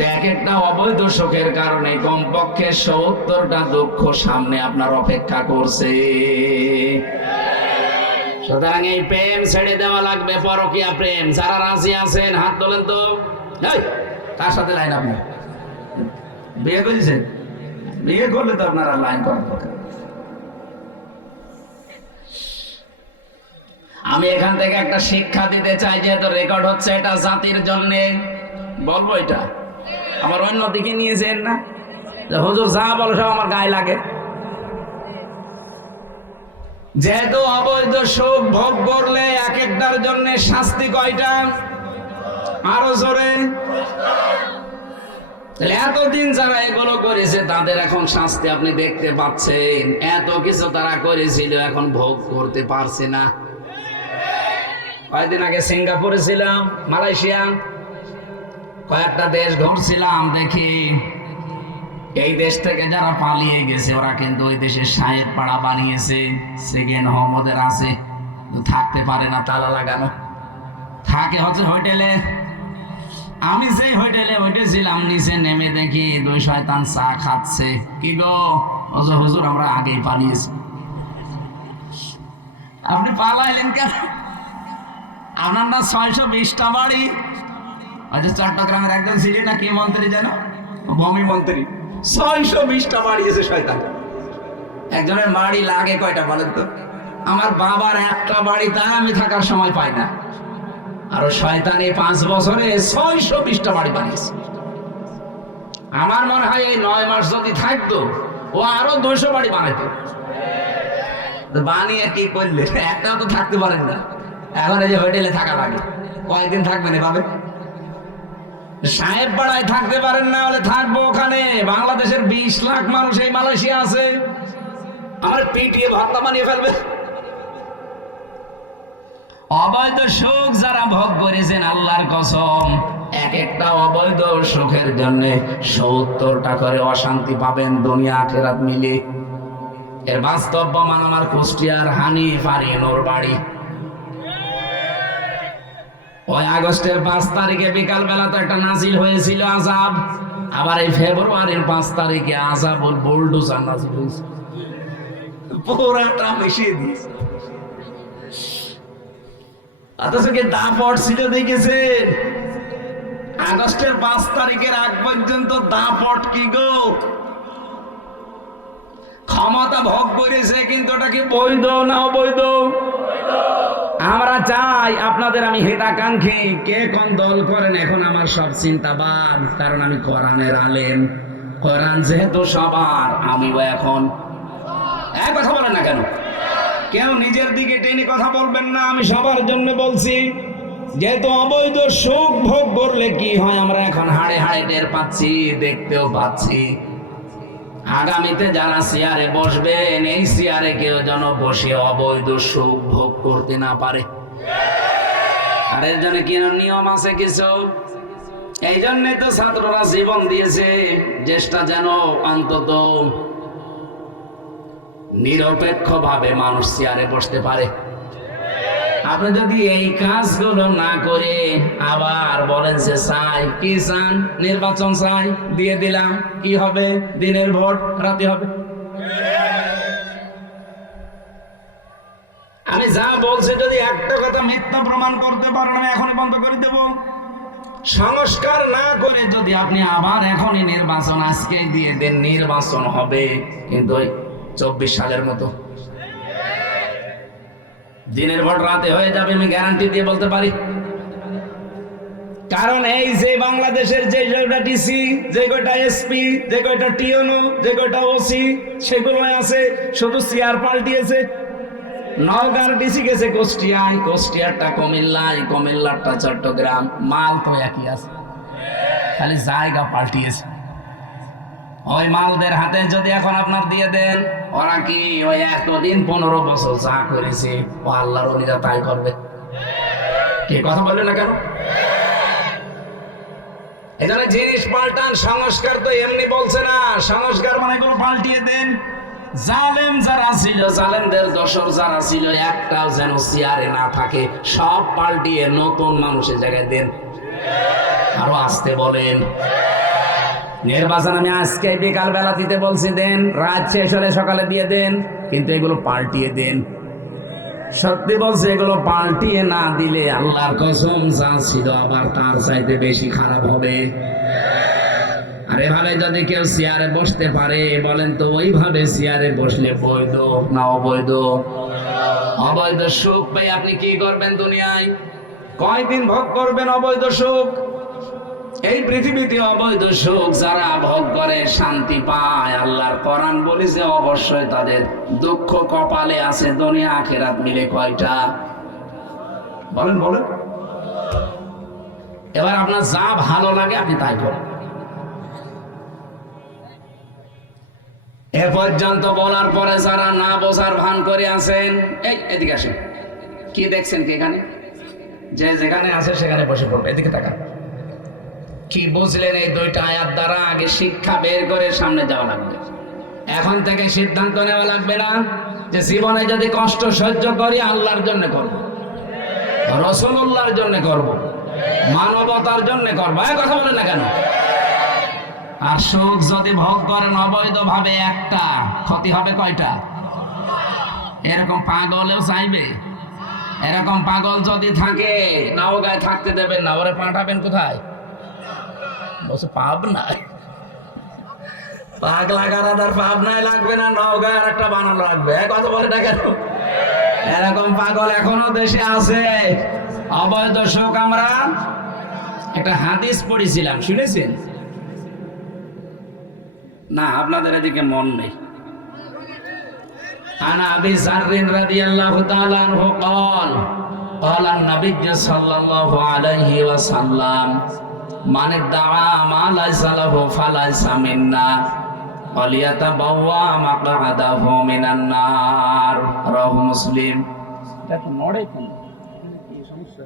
দেখ একটা অবৈধ সুখের কারণে কমপক্ষে 70টা দুঃখ সামনে আপনার অপেক্ষা করছে। সুতরাং এই প্রেম ছেড়ে দেওয়া লাগবে, পরকীয়া প্রেম। যারা রাজি আছেন হাত তোলেন তো। কার সাথে লাইন? আপনি বিয়ে করেছেন? বিয়ে করলে তো আপনারা লাইন করার দরকার। আমি এখান থেকে একটা শিক্ষা দিতে চাই, যেহেতু রেকর্ড হচ্ছে, এটা জাতির জন্য বলবো। এটা আমার অন্যদিকে নিয়েছেন না, হুজুর যা বলো সব আমার গায়ে লাগে। যেহেতু অবৈধ সুখ ভোগ করলে এক একটার জন্য শাস্তি কয়টা? আরো জোরে। এতদিন যারা এগুলো করেছে তাদের এখন শাস্তি আপনি দেখতে পাচ্ছেন। এত কিছু তারা করেছিল, এখন ভোগ করতে পারছে না। কয়েকদিন আগে সিঙ্গাপুরে ছিলাম, মালয়েশিয়া, কয়েকটা দেশ ঘুরছিলাম, দেখি এই দেশ থেকে যারা পালিয়ে গেছে ওরা কিন্তু ওই দেশের সাহেব পাড়া বানিয়েছে, সেকেন্ড হোম ওদের আছে, থাকতে পারে না, তালা লাগানো, থাকে হচ্ছে হোটেলে। আমি যে হোটেলে উঠেছিলাম, নিচে নেমে দেখি 2 শয়তান চা খাচ্ছে। কি গো হুজুর, আমরা আগেই পালিয়েছি। আপনি পালাইলেন কেন? আপনার না 620টা বাড়ি। আচ্ছা, চট্টগ্রামের একজন ছিল না, কি মন্ত্রী যেন, ভূমি মন্ত্রী, 620টা বাড়ি আছে শয়তান। একজনের বাড়ি লাগে কয়টা বলেন তো? আমার বাবার একটা বাড়ি, তা আমি থাকার সময় পাই না। আর শয়তানি 5 বছরে 620টা বাড়ি বানিয়েছে। আমার মনে হয় এই 9 মাস যদি থাকতো, ও আরো 200 বাড়ি বানাইতো। বানিয়ে কি করলে? একটাও তো থাকতে পারেন না। এখন এই যে হোটেলে থাকা লাগে, কয়েকদিন থাকবেন এভাবে? সাহেব পাড়ায় থাকতে পারেন না, হলে থাকবো ওখানে। বাংলাদেশের 20 লাখ মানুষ এই মালয়েশিয়া আছে, আমার পিটিয়ে ভাতা বানিয়ে ফেলবে। অবৈধ সুখ যারা ভোগ করেছেন, আল্লাহর কসম, এক একটা অবৈধ সুখের জন্য 70টা করে অশান্তি পাবেন দুনিয়া আখিরাত মিলে। এর বাস্তব প্রমাণ আমার কুষ্টিয়ার হানিফ আরিয়ানোর বাড়ি। ওই আগস্টের 5 তারিখে বিকাল বেলা তো একটা নাজিল হয়েছিল আযাব, আবার এই ফেব্রুয়ারির 5 তারিখে আযাবুল বুলডোজার নাজিল হয়েছে, পুরাটা মিশিয়ে দিয়েছে। অথচ কি দাপট ছিল দেখেছেন? আগস্টের 5 তারিখের আগ পর্যন্ত দাপট কি গো, ক্ষমতা ভোগ করেছে, কিন্তু ওটা কি বৈধ না অবৈধ? আমরা চাই আপনাদের, আমি হিতাকাঙ্ক্ষী, কে কোন দল করেন এখন আমার সব চিন্তা বাদ, কারণ আমি কোরআনের আলেম, কোরআন যেহেতু সবার, আমিও এখন এক কথা বলেন না কেন? কেউ নিজের দিকে টেনে কথা বলবেন না, আমি সবার জন্য বলছি। যেহেতু অবৈধ সুখ ভোগ করলে কি হয় আমরা এখন হাড়ে হাড়ে টের পাচ্ছি, দেখতেও পাচ্ছি। আগামীতে যারা চেয়ারে বসবেন, এই চেয়ারে কেউ যেন বসে অবৈধ সুখ ভোগ করতে না পারে। আর এর জন্য কি নিয়ম আছে কিছু? এই জন্য তো ছাত্ররা জীবন দিয়েছে, চেষ্টা যেন অন্তত নিরপেক্ষ ভাবে মানুষ চেয়ারে বসতে পারে। আপনি যদি এই কাজগুলো না করে আবার বলেন যে চাই, কি চান? নির্বাচন চাই, দিয়ে দিলাম, কি হবে? দিনের ভোট রাতে হবে। আমি যা বলছি যদি একটা কথা মিথ্যা প্রমাণ করতে পারেন, আমি এখনই বন্ধ করে দেব। সংস্কার না করে যদি আপনি আবার এখনই নির্বাচন আজকে দিয়ে দেন, নির্বাচন হবে কিন্তু ওই 24 সালের মতো, দিনের ভোট রাতে হয়ে যাবে, আমি গ্যারান্টি দিয়ে বলতে পারি। কারণ এই যে বাংলাদেশের যে কয়টা ডিসি, যে কয়টা এসপি, যে কয়টা টিওনো, যে কয়টা ওসি, সেগুলো আছে, শুধু চেয়ার পাল্টিয়েছে। নওগাঁর ডিসি গেছে কুষ্টিয়ায়, কুষ্টিয়ারটা কুমিল্লায়, কুমিল্লারটা চট্টগ্রাম, মাল তো একই আছে, খালি জায়গা পাল্টিয়েছে। ওই মালদের হাতে যদি এখন আপনার দিয়ে দেন, ওরা কি ওই এতদিন 15 বছর যা করেছে ও আল্লাহর ওলিরা তাই করবে? কে কথা বললেন না কেন? এখানে জিনিস পাল্টান, সংস্কার তো এমনি বলছে না। সংস্কার মানে এগুলো পাল্টিয়ে দেন। জালেম যারা ছিল, জালেমদের দোসর যারা ছিল, একটাও যেন চেয়ারে না থাকে, সব পাল্টিয়ে নতুন মানুষের জায়গায় দেন। আরো আসতে বলেন। নির্বাচন আমি আজকে বিকাল বেলা দিতে বলছি, দেন, রাত শেষ হলে সকালে দিয়ে দেন, কিন্তু এগুলো পাল্টিয়ে দেন। সত্যি বলছে, এগুলো পাল্টিয়ে না দিলে আল্লাহর কসম যা ছিল আবার তার চাইতে বেশি খারাপ হবে। আর এভাবে যদি কেউ চেয়ারে বসতে পারে, বলেন তো ওইভাবে চেয়ারে বসলে বৈধ না অবৈধ? অবৈধ সুখ ভাই আপনি কি করবেন দুনিয়ায়? কয়দিন ভোগ করবেন অবৈধ সুখ? এই পৃথিবীতে অবৈধ সুখ যারা ভোগ করে শান্তি পায়, আল্লাহর কোরআন বলেছে অবশ্যই তাদের দুঃখ কপালে আছে। দুনিয়া আখিরাত মিলে কয়টা? বলেন বলেন। এবার আপনার যা ভালো লাগে আপনি তাই করেন। এ পর্যন্ত বলার পরে যারা না বোঝার ভান করে আছেন, এই এদিকে আসেন। কি দেখছেন কি এখানে? যে যেখানে আছে সেখানে বসে পড়বে। এদিকে তাকান। কি বুঝলেন এই দুইটা আয়াত দ্বারা? আগে শিক্ষা বের করে সামনে যাওয়া লাগবে। এখন থেকে সিদ্ধান্ত নেওয়া লাগবে না যে জীবনে যদি কষ্ট সহ্য করি আল্লাহর জন্য করব, রাসূলুল্লাহর জন্য করব, মানবতার জন্য করব। এই কথা বলেন না কেন? আর সুখ যদি ভোগ করেন অবৈধ ভাবে, একটা ক্ষতি হবে কয়টা? এরকম পাগলেও চাইবে। এরকম পাগল যদি থাকে, নওগাঁয় থাকতে দেবেন না, ওরে পাঠাবেন কোথায়? বসে পাবনায়। পাগলা গারাদার পাবনায় লাগবে না, নওগাঁয় আর একটা বানানো লাগবে। কথা বলে না কেন? এরকম পাগল এখনো দেশে আছে। অবৈধ সুখ। আমরা একটা হাদিস পড়েছিলাম, শুনেছেন না? আপনাদের এদিকে মন নেই। আনা আবি যাররিন রাদিয়াল্লাহু তাআলা আনহু قال قال النبي صلى الله عليه وسلم من ادعى ما ليس له فليس منا وليتبوأ مقعده من النار رواه مسلم। দেখো নড়ে কেন? কি সমস্যা?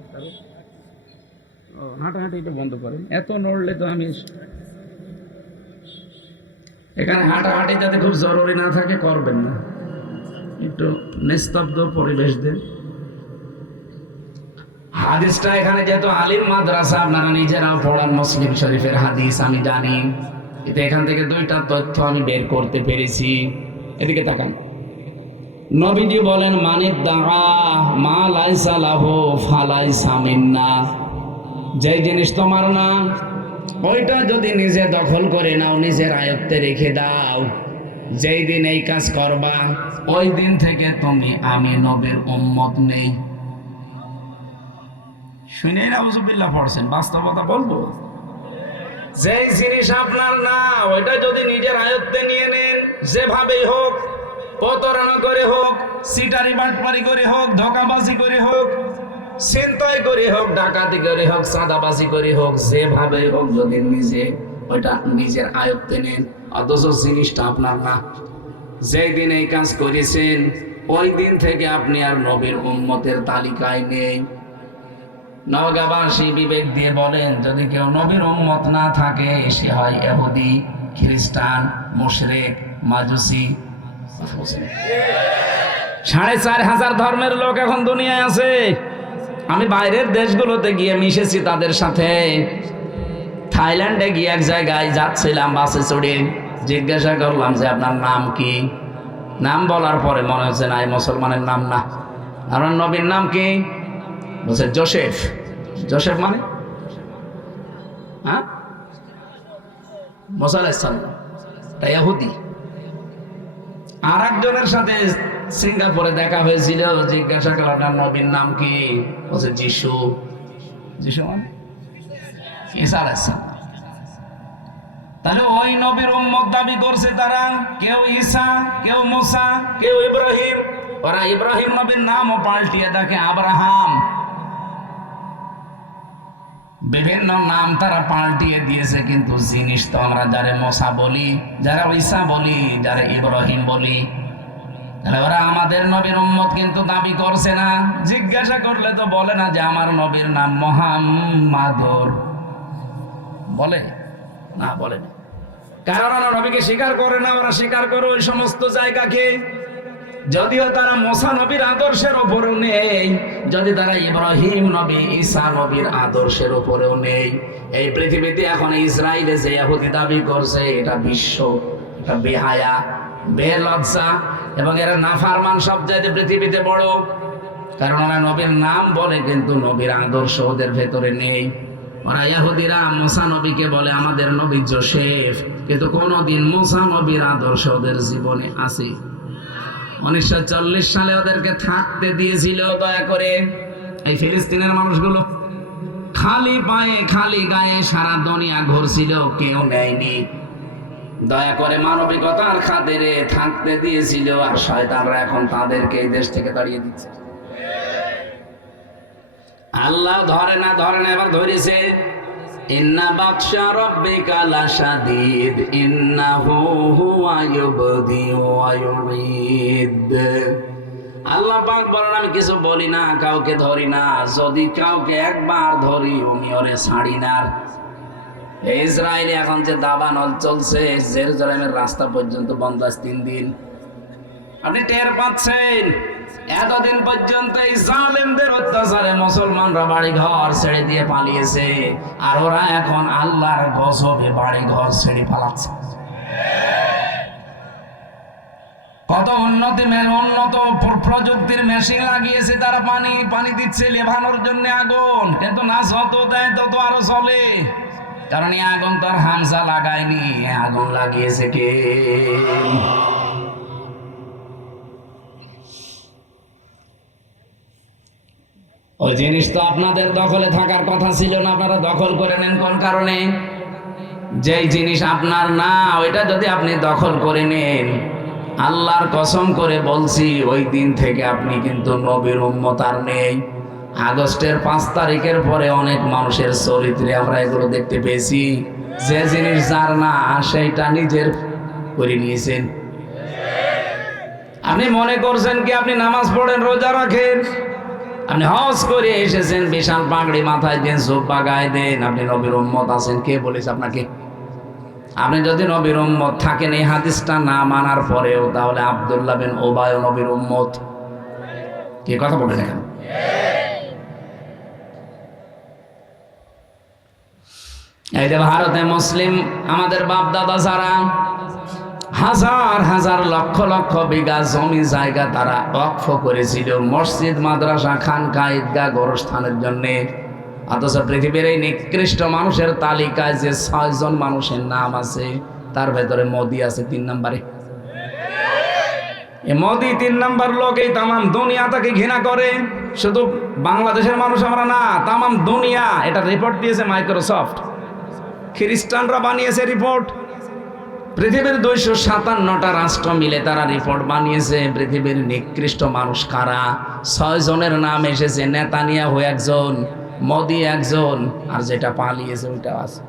ও হাঁটাহাঁটিটা বন্ধ করেন। এত নড়লে তো আমি এখানে হাঁটাহাঁটি যাতে খুব জরুরি না থাকে করবেন না, একটু নিস্তব্ধ পরিবেশ দেন। হাদিসটা এখানে যেহেতু আলিম মাদ্রাসা, আপনারা নিজেরাও পড়ান মুসলিম শরীফের হাদিস, আমি জানি। এতে এখান থেকে দুইটা তথ্য আমি বের করতে পেরেছি। এদিকে তাকান। নবীজি বলেন, মানিদ দাআ মা লাইসা লাহু ফালাইসা মিন্না। যেই জিনিস তোমার না, ওইটা যদি নিজে দখল করে নাও, নিজের আয়ত্তে রেখে দাও, যেই দিন এই কাজ করবা, ওই দিন থেকে তুমি আমি নবীর উম্মত নেই। শুনে নাউজুবিল্লাহ পড়ছেন, বাস্তবতা বলবো। যেই জিনিস আপনার না, ওইটা যদি নিজের আয়ত্তে নিয়ে নেন, যেভাবেই হোক, প্রতারণা করে হোক, সিটারি বাটপারি করে হোক, ধোঁকাবাজি করে হোক, ছিনতাই করে হোক, ডাকাতি করে হোক, চাঁদাবাজি করে হোক, যেভাবে হোক, যদি নিজে ওইটা নিজের আয়ত্তে নেন, অথচ জিনিসটা আপনার না, যেই দিন এই কাজ করেছেন, ওই দিন থেকে আপনি আর নবীর উম্মতের তালিকায় নেই। নওগাঁবাসী বিবেক দিয়ে বলেন, যদি কেউ নবীর উম্মত না থাকে, সে হয় ইহুদি, খ্রিস্টান, মুশরিক, মাজুসি। ৪,৫০০ ধর্মের লোক এখন দুনিয়ায় আছে। আমি বাইরের দেশগুলোতে গিয়ে মিশেছি তাদের সাথে। থাইল্যান্ডে গিয়ে এক জায়গায় যাচ্ছিলাম বাসে চড়ে, জিজ্ঞাসা করলাম যে আপনার নাম কি? নাম বলার পরে মনে হচ্ছে না, এই মুসলমানের নাম না। আপনার নবীর নাম কি? বলছে জোসেফ। জোসেফ মানে হ্যাঁ, মুসা আলাইহিস সালাম, তাই ইহুদি। আর একজনের সাথে সিঙ্গাপুরে দেখা হয়েছিল, জিজ্ঞাসা করলাম আপনার নবীর নাম কি? বলছে যিশু। যিশু মানে ঈসা আলাইহিস সালাম। তাহলে ওই নবীর উম্মত দাবি করছে তারা, কেউ ঈসা, কেউ মুসা, কেউ ইব্রাহিম। ওরা ইব্রাহিম নবীর নামও পাল্টিয়ে দেখে আব্রাহাম। বিভিন্ন নাম তারা পাল্টিয়ে দিয়েছে, কিন্তু জিনিস তো আমরা যারা মুসা বলি, যারা ঈসা বলি, যারা ইব্রাহিম বলি। তাহলে ওরা আমাদের নবীর উম্মত কিন্তু দাবি করছে না। জিজ্ঞাসা করলে তো বলে না যে আমার নবীর নাম মুহাম্মাদুর, বলে না, বলে না। কারণ ওরা নবীকে স্বীকার করে না, ওরা স্বীকার করে ওই সমস্ত জায়গাকে। যদিও তারা মুসা নবীর আদর্শের ওপরেও নেই, যদি তারা ইব্রাহিম নবী, ঈসা নবীর আদর্শের ওপরেও নেই। এই পৃথিবীতে এখন ইসরায়েলে যে ইহুদি দাবি করছে, এটা বিশ্ব, এটা বেহায়া, বেলজ্জা, এবং এরা নাফরমান সবচাইতে পৃথিবীতে বড়। কারণ ওরা নবীর নাম বলে, কিন্তু নবীর আদর্শ ওদের ভেতরে নেই। ওরা ইহুদিরা মুসা নবীকে বলে আমাদের নবী জোসেফ, কিন্তু কোনদিন মুসা নবীর আদর্শ ওদের জীবনে আছে? 1940 সালে ওদেরকে থাকতে দিয়েছিল দয়া করে এই ফিলিস্তিনের মানুষগুলো। খালি পায়ে খালি গায়ে সারা দুনিয়া ঘুরছিল, কেউ নেয়নি। দয়া করে মানবিকতার খাতিরে থাকতে দিয়েছিল, আর শয়তানরা এখন তাদেরকে এই দেশ থেকে তাড়িয়ে দিচ্ছে। আল্লাহ ধরে না, এবার ধরেছে। ইন্না বাতশা রাব্বিকা লাশাদীদ ইন্নাহু হুয়া ইউবদিউ ওয়া ইউঈদ। আল্লাহ পাক বলেন, আমি কিছু বলি না, কাউকে ধরি না, যদি কাউকে একবার ধরি আমি ওরে ছাড়ি না। ইসরায়েলে এখন যে দাবানল চলছে, জেরুজালেমের রাস্তা পর্যন্ত বন্ধ আছে 3 দিন। আপনি টের পাচ্ছেন? এতদিন পর্যন্ত এই জালেমদের অত্যাচারে মুসলমানরা বাড়ি ঘর ছেড়ে দিয়ে পালিয়েছে, আর ওরা এখন আল্লাহর গজবে বাড়ি ঘর ছেড়ে পালাচ্ছে। কত উন্নত প্রযুক্তির মেশিন লাগিয়েছে তারা, পানি দিচ্ছে লেভানোর জন্য আগুন, কিন্তু না যত দেয় তত আরো চলে। কারণ এই আগুন তো আর হামজা লাগায়নি, আগুন লাগিয়েছে কে? ওই জিনিস তো আপনাদের দখলে থাকার কথা ছিল না, আপনারা দখল করে নেন কোন কারণে? যেই জিনিস আপনার না, ওইটা যদি আপনি দখল করে নেন, আল্লাহর কসম করে বলছি, ওই দিন থেকে আপনি কিন্তু নবীর উম্মত আর নেই। আগস্টের 5 তারিখের পরে অনেক মানুষের চরিত্রে আমরা এগুলো দেখতে পেয়েছি, যে জিনিস যার না সেইটা নিজের করে নিয়েছেন। আপনি মনে করছেন কি আপনি নামাজ পড়েন, রোজা রাখেন, আপনি হজ করে এসেছেন, বিশাল পাগড়ি মাথায় দেন, জুব্বা গায়ে দেন, আপনি নবীর উম্মত আছেন? কে বলেছে আপনাকে? আপনি যদি নবীর উম্মত থাকেন, এই হাদিসটা না মানার পরেও, তাহলে আব্দুল্লাহ বিন উবাই নবীর উম্মত। কে কথা বলেন এখন? এই যে ভারতে মুসলিম আমাদের বাপ দাদা যারা হাজার হাজার লক্ষ লক্ষ বিঘা জমি জায়গা তারা ওয়াকফ করেছিল মসজিদ, মাদ্রাসা, খানকা, ঈদগাহ, গোরস্থানের জন্য। অথচ পৃথিবীর এই নিকৃষ্ট মানুষের তালিকায় যে 6 জন মানুষের নাম আছে তার ভেতরে মোদি আছে 3 নম্বরে। এই মোদি 3 নম্বর লোক। এই তামাম দুনিয়া তাকে ঘৃণা করে। শুধু বাংলাদেশের মানুষ আমরা না, তামাম দুনিয়া। এটা রিপোর্ট দিয়েছে মাইক্রোসফট, খ্রিস্টানরা বানিয়েছে রিপোর্ট। পৃথিবীর 257টা রাষ্ট্র মিলে তারা রিপোর্ট বানিয়েছে পৃথিবীর নিকৃষ্ট মানুষ কারা। 6 জনের নাম এসেছে, নেতানিয়াহু একজন, মোদি একজন, আর যেটা পালিয়েছে ওইটা আছে।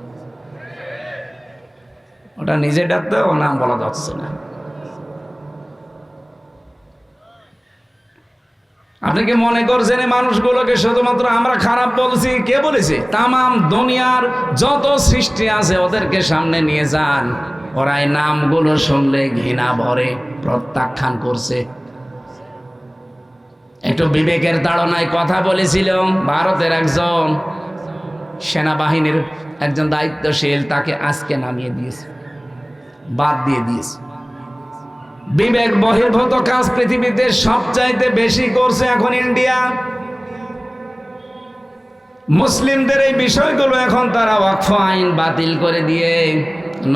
ওটা নিজে ডাকতে ও নাম বলা যাচ্ছে না। আপনি কি মনে করছেন এই মানুষগুলোকে শুধুমাত্র আমরা খারাপ বলছি? কে বলেছে? তামাম দুনিয়ার যত সৃষ্টি আছে ওদেরকে সামনে নিয়ে যান, ওরা এই নামগুলো শুনলে ঘৃণা ভরে প্রত্যাখ্যান করছে। একটু বিবেকের তাড়নায় কথা বলেছিল ভারতের একজন সেনাবাহিনীর একজন দায়িত্বশীল, তাকে আজকে নামিয়ে দিয়েছে, বাদ দিয়ে দিয়েছে। বিবেক বহির্ভূত কাজ পৃথিবীতে সবচাইতে বেশি করছে এখন ইন্ডিয়া। মুসলিমদের এই বিষয়গুলো এখন তারা ওয়াকফ আইন বাতিল করে দিয়ে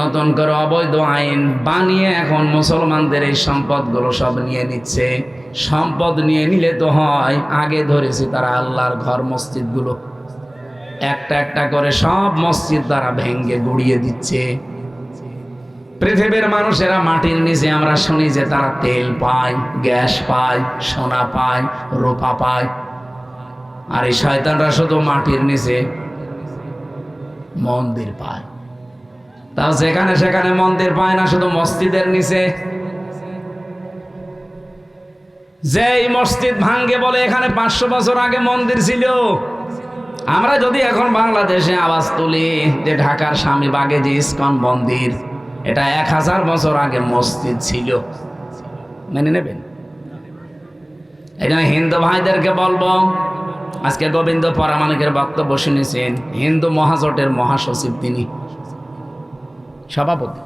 নতুন করে অবৈধ আইন বানিয়ে এখন মুসলমানদের এই সম্পদগুলো সব নিয়ে নিচ্ছে। সম্পদ নিয়ে নিলে তো হয়, আগে ধরেছে তারা আল্লাহর ঘর মসজিদগুলো, একটা একটা করে সব মসজিদ তারা ভেঙ্গে গুড়িয়ে দিচ্ছে। পৃথিবীর মানুষেরা মাটির নিচে আমরা শুনি যে তারা তেল পায়, গ্যাস পায়, সোনা পায়, রূপা পায়, আর এই শয়তানরা শুধু মাটির নিচে মন্দির পায়। তাও যেখানে সেখানে মন্দির পায় না, শুধু মসজিদের নিচে। যে এই মসজিদ ভাঙ্গে বলে এখানে 500 বছর আগে মন্দির ছিল। আমরা যদি এখন বাংলাদেশে আওয়াজ তুলি যে ঢাকার স্বামীবাগে যে ইস্কন মন্দির, এটা 1000 বছর আগে মসজিদ ছিল, মেনে নেবেন? এই জন্য হিন্দু ভাইদেরকে বলবো, আজকে গোবিন্দ পরামানিকের বক্তব্য শুনেছেন, হিন্দু মহাজোটের মহাসচিব তিনি, সভাপতি।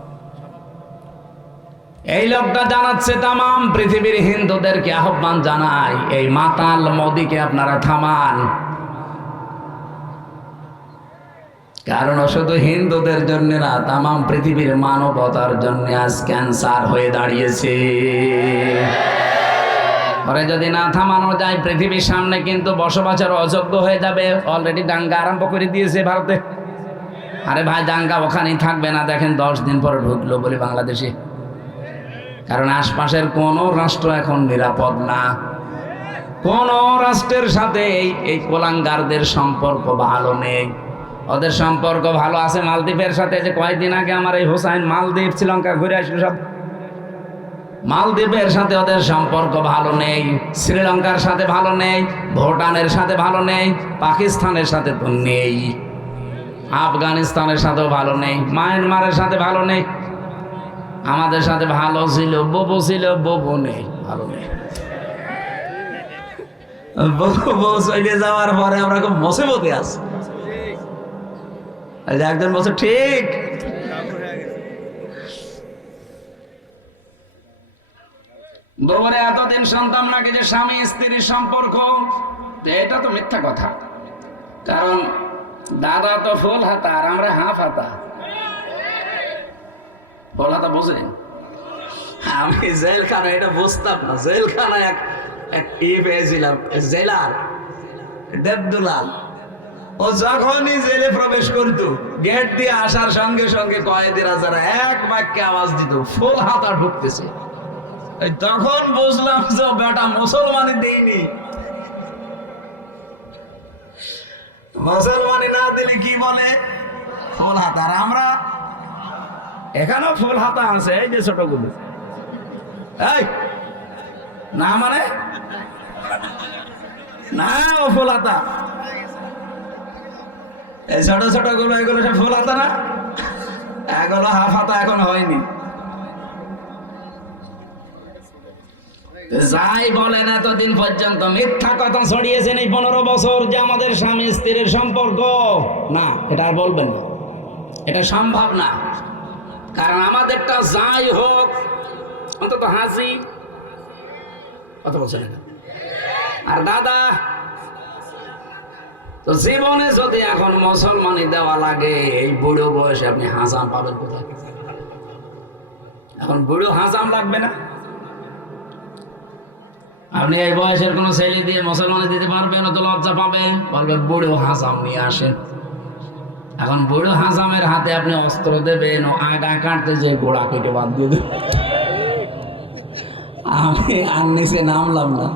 এই লোকটা জানাচ্ছে তামাম পৃথিবীর হিন্দুদেরকে আহ্বান জানায়, এই মাতাল মোদিকে আপনারা থামান। কারণ শুধু হিন্দুদের জন্য না, তামাম পৃথিবীর মানবতার জন্য আজ ক্যান্সার হয়ে দাঁড়িয়েছে। পরে যদি না থামানো যায় পৃথিবীর সামনে কিন্তু বসবাসের অযোগ্য হয়ে যাবে। অলরেডি দাঙ্গা আরম্ভ করে দিয়েছে ভারতে। আরে ভাই, দাঙ্গা ওখানেই থাকবে না, দেখেন 10 দিন পরে ঢুকলো বলে বাংলাদেশে। কারণ আশপাশের কোনো রাষ্ট্র এখন নিরাপদ না। কোন রাষ্ট্রের সাথে এই কোলাঙ্গারদের সম্পর্ক ভালো নেই। ওদের সম্পর্ক ভালো আছে মালদ্বীপের সাথে। যে কয়েকদিন আগে আমার এই হোসাইন মালদ্বীপ শ্রীলঙ্কা ঘুরে আসলো, সব মালদ্বীপের সাথে ওদের সম্পর্ক ভালো নেই, শ্রীলঙ্কার সাথে ভালো নেই, ভুটানের সাথে ভালো নেই, পাকিস্তানের সাথে তো নেই, আফগানিস্তানের সাথেও ভালো নেই, মায়ানমারের সাথে ভালো নেই। আমাদের সাথে ভালো ছিল, ববু ছিল, ববু নেই, ভালো নেই। বউ চলে যাওয়ার পরে আমরা খুব মুসিবতে আছি। একজন বলছে ঠিক, বউরে এতদিন শুনতাম নাকি যে স্বামী স্ত্রীর সম্পর্ক, এটা তো মিথ্যা কথা। কারণ দাদা তো ফুল হাতা আর আমরা হাফ হাতা। ফুল হাতা বুঝলেন? আমি জেলখানা এটা বুঝতাম না। জেলখানায় এক পেয়েছিলাম, জেলার দেবদুলাল। ও যখনই জেলে প্রবেশ করত, গেট দিয়ে আসার সঙ্গে সঙ্গে কয়েদিরা যারা এক বাক্যে আওয়াজ দিত, ফুল হাতা ঢুকতেছে। তখন বুঝলাম যে বেটা মুসলমানি দেয়নি। মুসলমানি না দিলে কি বলে ফুল হাতা। আর আমরা এখানেও ফুল হাতা আছে, এই যে ছোটগুলো। এই না মানে না, ও ফুল হাতা। এই ছোট ছোট গুলো, এগুলো সব ফুল হাতা না, এগুলো হাফ হাতা এখন হয়নি। যাই বলেন, এতদিন পর্যন্ত মিথ্যা কথা ছড়িয়েছেন এই 15 বছর যে আমাদের স্বামী স্ত্রীর সম্পর্ক না, এটা আর বলবেন না। এটা সম্ভব না। কারণ আমাদেরটা যাই হোক অন্তত হাসি কথা বলছে না। আর দাদা তো জীবনে যদি এখন মুসলমানি দেওয়া লাগে, এই বুড়ো বয়সে আপনি হাজাম পাবেন কোথায়? এখন বুড়ো হাজাম লাগবে না। আপনি এই বয়সের কোন ছেলে দিয়ে মুসলমানি দিতে পারবেন? তো লজ্জা পাবে, বলবে বুড়ো হাজাম নিয়ে আসেন। এখন বুড়ো হাজামের হাতে আপনি অস্ত্র দেবেন, ও আগা কাটতে যে গোড়া কেটে বাদ দিয়ে দেবেন। আমি আর নিচে নামলাম না।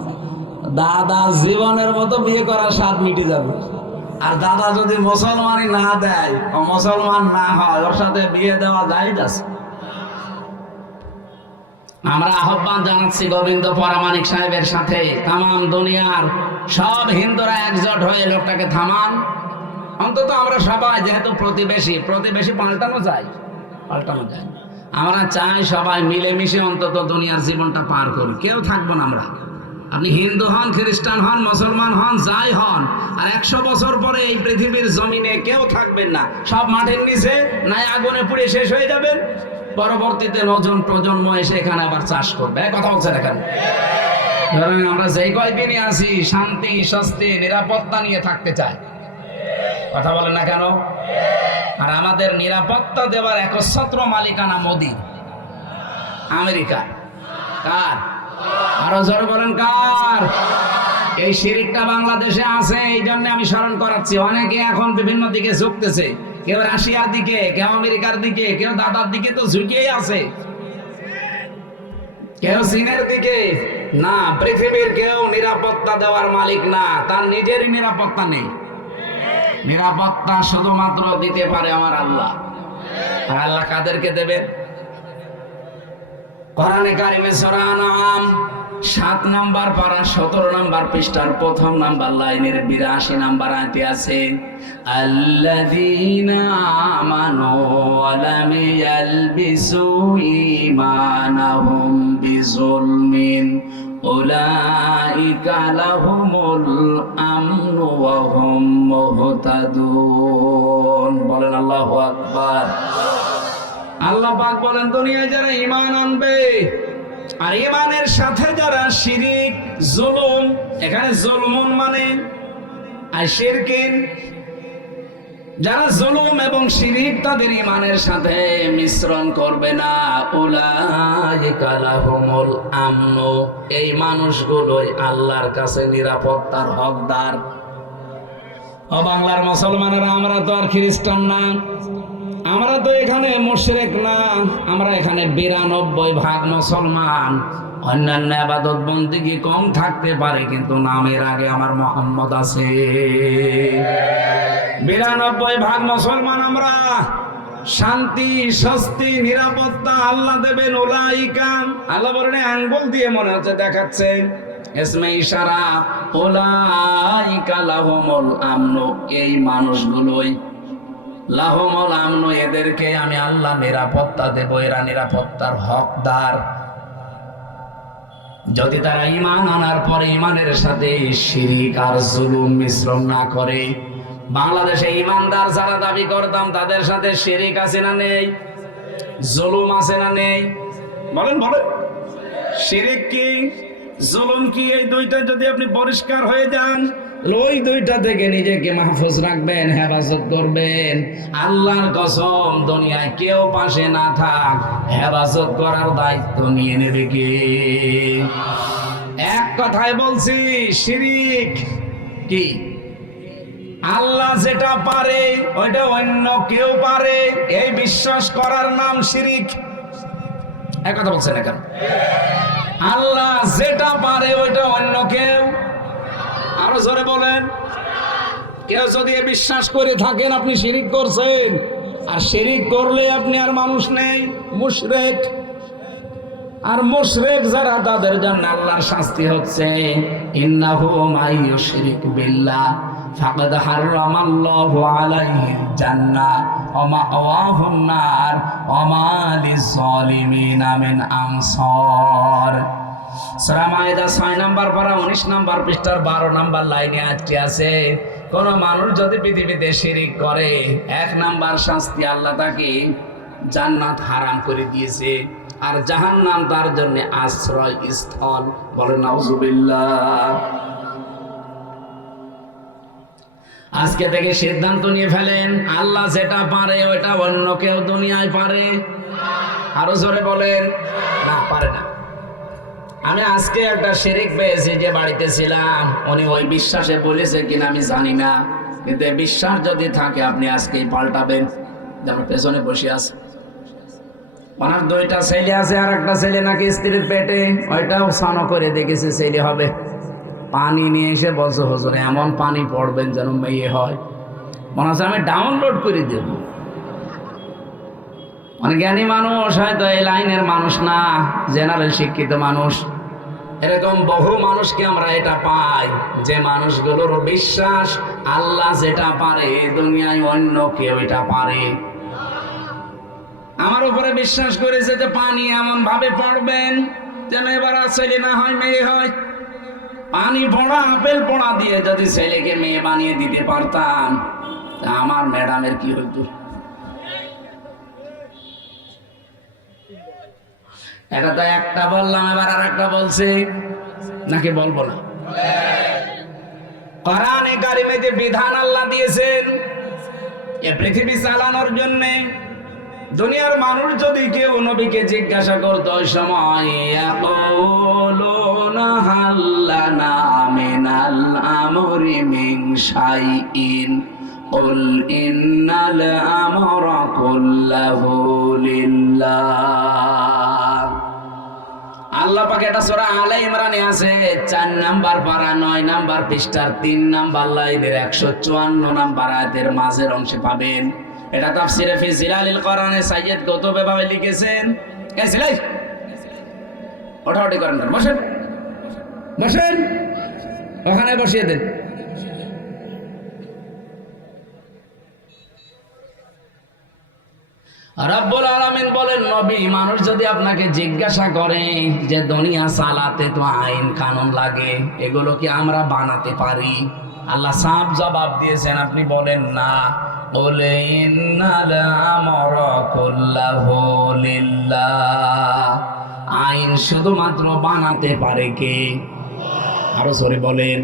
দাদা জীবনের মতো বিয়ে করার স্বাদ মিটে যাবে। আর দাদা যদি মুসলমানই না দেয়, ও মুসলমান না হয়, ওর সাথে বিয়ে দেওয়া যায় আছে। আমরা আহ্বান জানাচ্ছি গোবিন্দ পরামানিক সাহেবের সাথে, তাম দুনিয়ার সব হিন্দুরা একজোট হয়ে লোকটাকে থামান। অন্তত আমরা সবাই, যেহেতু প্রতিবেশী পাল্টানো যায়। আমরা চাই সবাই মিলেমিশে অন্তত দুনিয়ার জীবনটা পার করি। কেউ থাকবো না আমরা, আপনি হিন্দু হন, খ্রিস্টান হন, মুসলমান হন, যাই হন, আর 100 বছর পরে এই পৃথিবীর জমিনে কেউ থাকবেন না। সব মাটির নিচে নাই আগুনে পুড়ে শেষ হয়ে যাবেন। পরবর্তীতে নতুন প্রজন্ম এসে এখানে আবার চাষ করবে। কথা বলছেন এখানে? আমরা যেই কয়দিনই আছি শান্তি, স্বস্তি, নিরাপত্তা নিয়ে থাকতে চাই। কথা বলেন না কেন? আর আমাদের নিরাপত্তা দেওয়ার একচ্ছত্র মালিকানা মোদি, আমেরিকা। কার? আরো জোরে বলেন কার? এই শিরিকটা বাংলাদেশে আছে, এই জন্য আমি স্মরণ করাচ্ছি। অনেকে এখন বিভিন্ন দিকে ঝুঁকতেছে, কেউ রাশিয়ার দিকে, কেউ আমেরিকার দিকে, কেউ দাদার দিকে তো ঝুঁকিয়েই আছে, কেউ চীনের দিকে। না, পৃথিবীর কেউ নিরাপত্তা দেওয়ার মালিক না, তার নিজেরই নিরাপত্তা নেই। নিরাপত্তা শুধুমাত্র দিতে পারে আমার আল্লাহ। আর আল্লাহ কাদেরকে দেবেন? কোরআনে কারিমে সূরা আনআম 7 নাম্বার পারা 17 নাম্বার পৃষ্ঠার 1ম নাম্বার লাইনের 82 নাম্বার আয়াতে আছে, আল্লাযীনা আমানু ওয়া লাম ইয়ালবিসু ঈমানাহুম বিযুলমিন উলাইকা লাহুমুল আমনু ওয়া হুম মুহতাদুন। বলেন আল্লাহু আকবার। আল্লাহ পাক বলেন, দুনিয়ায় যারা ঈমান আনবে আর ঈমানের সাথে যারা শিরিক, জুলুম, এখানে জুলমুন মানে আর শিরকিন, যারা জুলুম এবং শিরিক তাদের ঈমানের সাথে মিশ্রণ করবে না, উলাইকা লাহুমুল আমনু, এই মানুষগুলোই আল্লাহর কাছে নিরাপত্তার হকদার। ও বাংলার মুসলমানেরা, আমরা তো আর খ্রিস্টান না, আমরা তো এখানে মুশরিক না, আমরা এখানে 92% মুসলমান। অন্যান্য ইবাদত বন্দেগী কম থাকতে পারে, কিন্তু নামের আগে আমার মুহাম্মদ আছে। 92% মুসলমান আমরা। শান্তি, স্বস্তি, নিরাপত্তা আল্লাহ দেবেন। উলাইকা, আল্লাহ বলেন আঙ্গুল দিয়ে মনে হচ্ছে দেখাচ্ছে, ইসমে ইশারা, উলাইকা লাহুমুল আমনু, এই মানুষগুলোই লাহুমুল আমনু, এদেরকে আমি আল্লাহ নিরাপত্তা দেব, এরা নিরাপত্তার হকদার। যদি তারা ঈমান আনার পরে ঈমানের সাথে শিরিক আর জুলুম মিশ্রণ না করে। বাংলাদেশে ঈমানদার যারা দাবি করতাম, তাদের সাথে শিরিক আছে না নেই? জুলুম আছে না নেই? বলেন বলেন। শিরিক কি, জুলুম কি, এই দুইটা যদি আপনি পরিষ্কার হয়ে যান, ওই দুইটা থেকে নিজেকে মাহফুজ রাখবেন, হেফাজত করবেন। আল্লাহর কসম, দুনিয়ায় কেউ পাশে না থাক, হেফাজত করার দায়িত্ব নিয়ে নেবে কে? এক কথায় বলছি, শিরিক কি? আল্লাহ যেটা পারে ওইটা অন্য কেউ পারে, এই বিশ্বাস করার নাম শিরিক। এক কথা বলছেন না কেন? আল্লাহ যেটা পারে ওইটা অন্য কেউ, আরো জোরে বলেন। কেউ যদি বিশ্বাস করে থাকেন আপনি শিরিক করছেন, আর শিরিক করলে আপনি আর মানুষ নেই, মুশরিক। আর মুশরিক যারা, তাদের জন্য আল্লাহর শাস্তি হচ্ছে, ইন্নাহু মাইয়ুশরিক বিল্লাহ ফাকাদ হারামাল্লাহু আলাইহিল জান্নাহ ওয়া মাওয়াহুন নার ওয়া মা লিয-যালিমিনা মিন আনসার। সূরা মায়েদা 6 নাম্বার পারা 19 নাম্বার পৃষ্ঠার 12 নাম্বার লাইনে আয়াতটি আছে, কোন মানুষ যদি পৃথিবীতে শিরিক করে, 1 নাম্বার শাস্তি আল্লাহ তাকে জান্নাত হারাম করে দিয়েছে, আর জাহান্নাম তার জন্য আশ্রয় স্থল। বলেন নাউজুবিল্লাহ। আজকে থেকে সিদ্ধান্ত নিয়ে ফেলেন, আল্লাহ যেটা পারে ওইটা অন্য কেউ দুনিয়ায় পারে? আরো জোরে বলেন, না পারে না। আমি আজকে একটা শিরিক পেয়েছি, যে বাড়িতে ছিলাম উনি ওই বিশ্বাসে বলেছে কিনা আমি জানি না, কিন্তু বিশ্বাস যদি থাকে আপনি আজকেই পাল্টাবেন। যেমন পেছনে বসে আছে, ওনার 2টা ছেলে আছে, আর একটা ছেলে নাকি স্ত্রীর পেটে, ওইটাও স্নান করে দেখেছে ছেলে হবে। পানি নিয়ে এসে বলছে হুজুর এমন পানি পড়বেন যেন মেয়ে হয়। মনে হচ্ছে আমি ডাউনলোড করে দেব। অনেক জ্ঞানী মানুষ, হয়তো এই লাইনের মানুষ না, জেনারেল শিক্ষিত মানুষ। এরকম বহু মানুষকে আমরা এটা পাই, যে মানুষগুলোর বিশ্বাস আল্লাহ যেটা পারে দুনিয়ায় অন্য কেউ এটা পারে। আমার উপরে বিশ্বাস করেছে যে পানি এমন ভাবে পড়বেন যেন এবার ছেলে না হয় মেয়ে হয়। পানি পড়া, আপেল পড়া দিয়ে যদি ছেলেকে মেয়ে বানিয়ে দিতে পারতাম, তা আমার ম্যাডামের কি হইতো? এটা তো একটা বললাম, এবার আর একটা বলছে, নাকি বলবো না? কোরআনে কারিমে যে বিধান আল্লাহ দিয়েছেন এ পৃথিবী চালানোর জন্য, দুনিয়ার মানুষ যদি কেউ নবীকে জিজ্ঞাসা করত ওই সময়, ইয়াকুলুনা হাল্লানা মিনাল আমরি মিন শাইইন কুল ইন্নাল আমরা কুল্লাহু লিল্লাহ। আল্লাহ পাক এটা সূরা আলে ইমরানে আছে, 4 নাম্বার পারা 9 নাম্বার পৃষ্ঠার 3 নাম্বার লাইনের 154 নাম্বার আয়াতের মাঝের অংশে পাবেন। এটা তাফসিরে ফি জিলালিল কোরআনে সাইয়্যিদ কুতুবে বাবা লিখেছেন। এই জিলাই ওঠাওঠি করেন না, বসেন বসেন, ওখানে বসিয়ে দেন। রব্বুল আলামিন বলেন, নবী মানুষ যদি আপনাকে জিজ্ঞাসা করে যে দুনিয়া চালাতে তো আইন কানুন লাগে, এগুলো কি আমরা বানাতে পারি? আল্লাহ সাফ জবাব দিয়েছেন, আপনি বলেন না। বলে ইন্নাল আমরা কুল্লাহু লিল্লাহ, আইন শুধুমাত্র বানাতে পারে কে? আরো জোরে বলেন।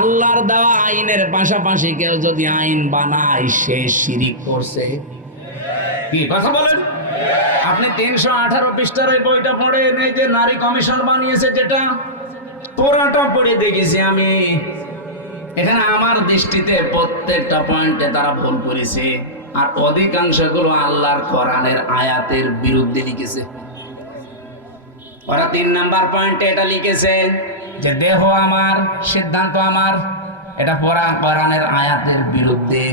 আল্লাহর দেওয়া আইনের পাশাপাশি কেউ যদি আইন বানায় সে শিরিক করছে। কি কথা বলেন? আপনি 318 পৃষ্ঠার এই বইটা পড়েন, এই যে নারী কমিশন বানিয়েছে, যেটা পুরাটা পড়ে দেখেছি আমি। এখানে আমার দৃষ্টিতে প্রত্যেকটা পয়েন্টে তারা ভুল করেছে, আর অধিকাংশগুলো আল্লাহর কোরআনের আয়াতের বিরুদ্ধে লিখেছে। ওরা 3 নাম্বার পয়েন্টে এটা লিখেছে যে দেহ আমার, সিদ্ধান্ত আমার, এটা কোরআনের আয়াতের বিরুদ্ধে।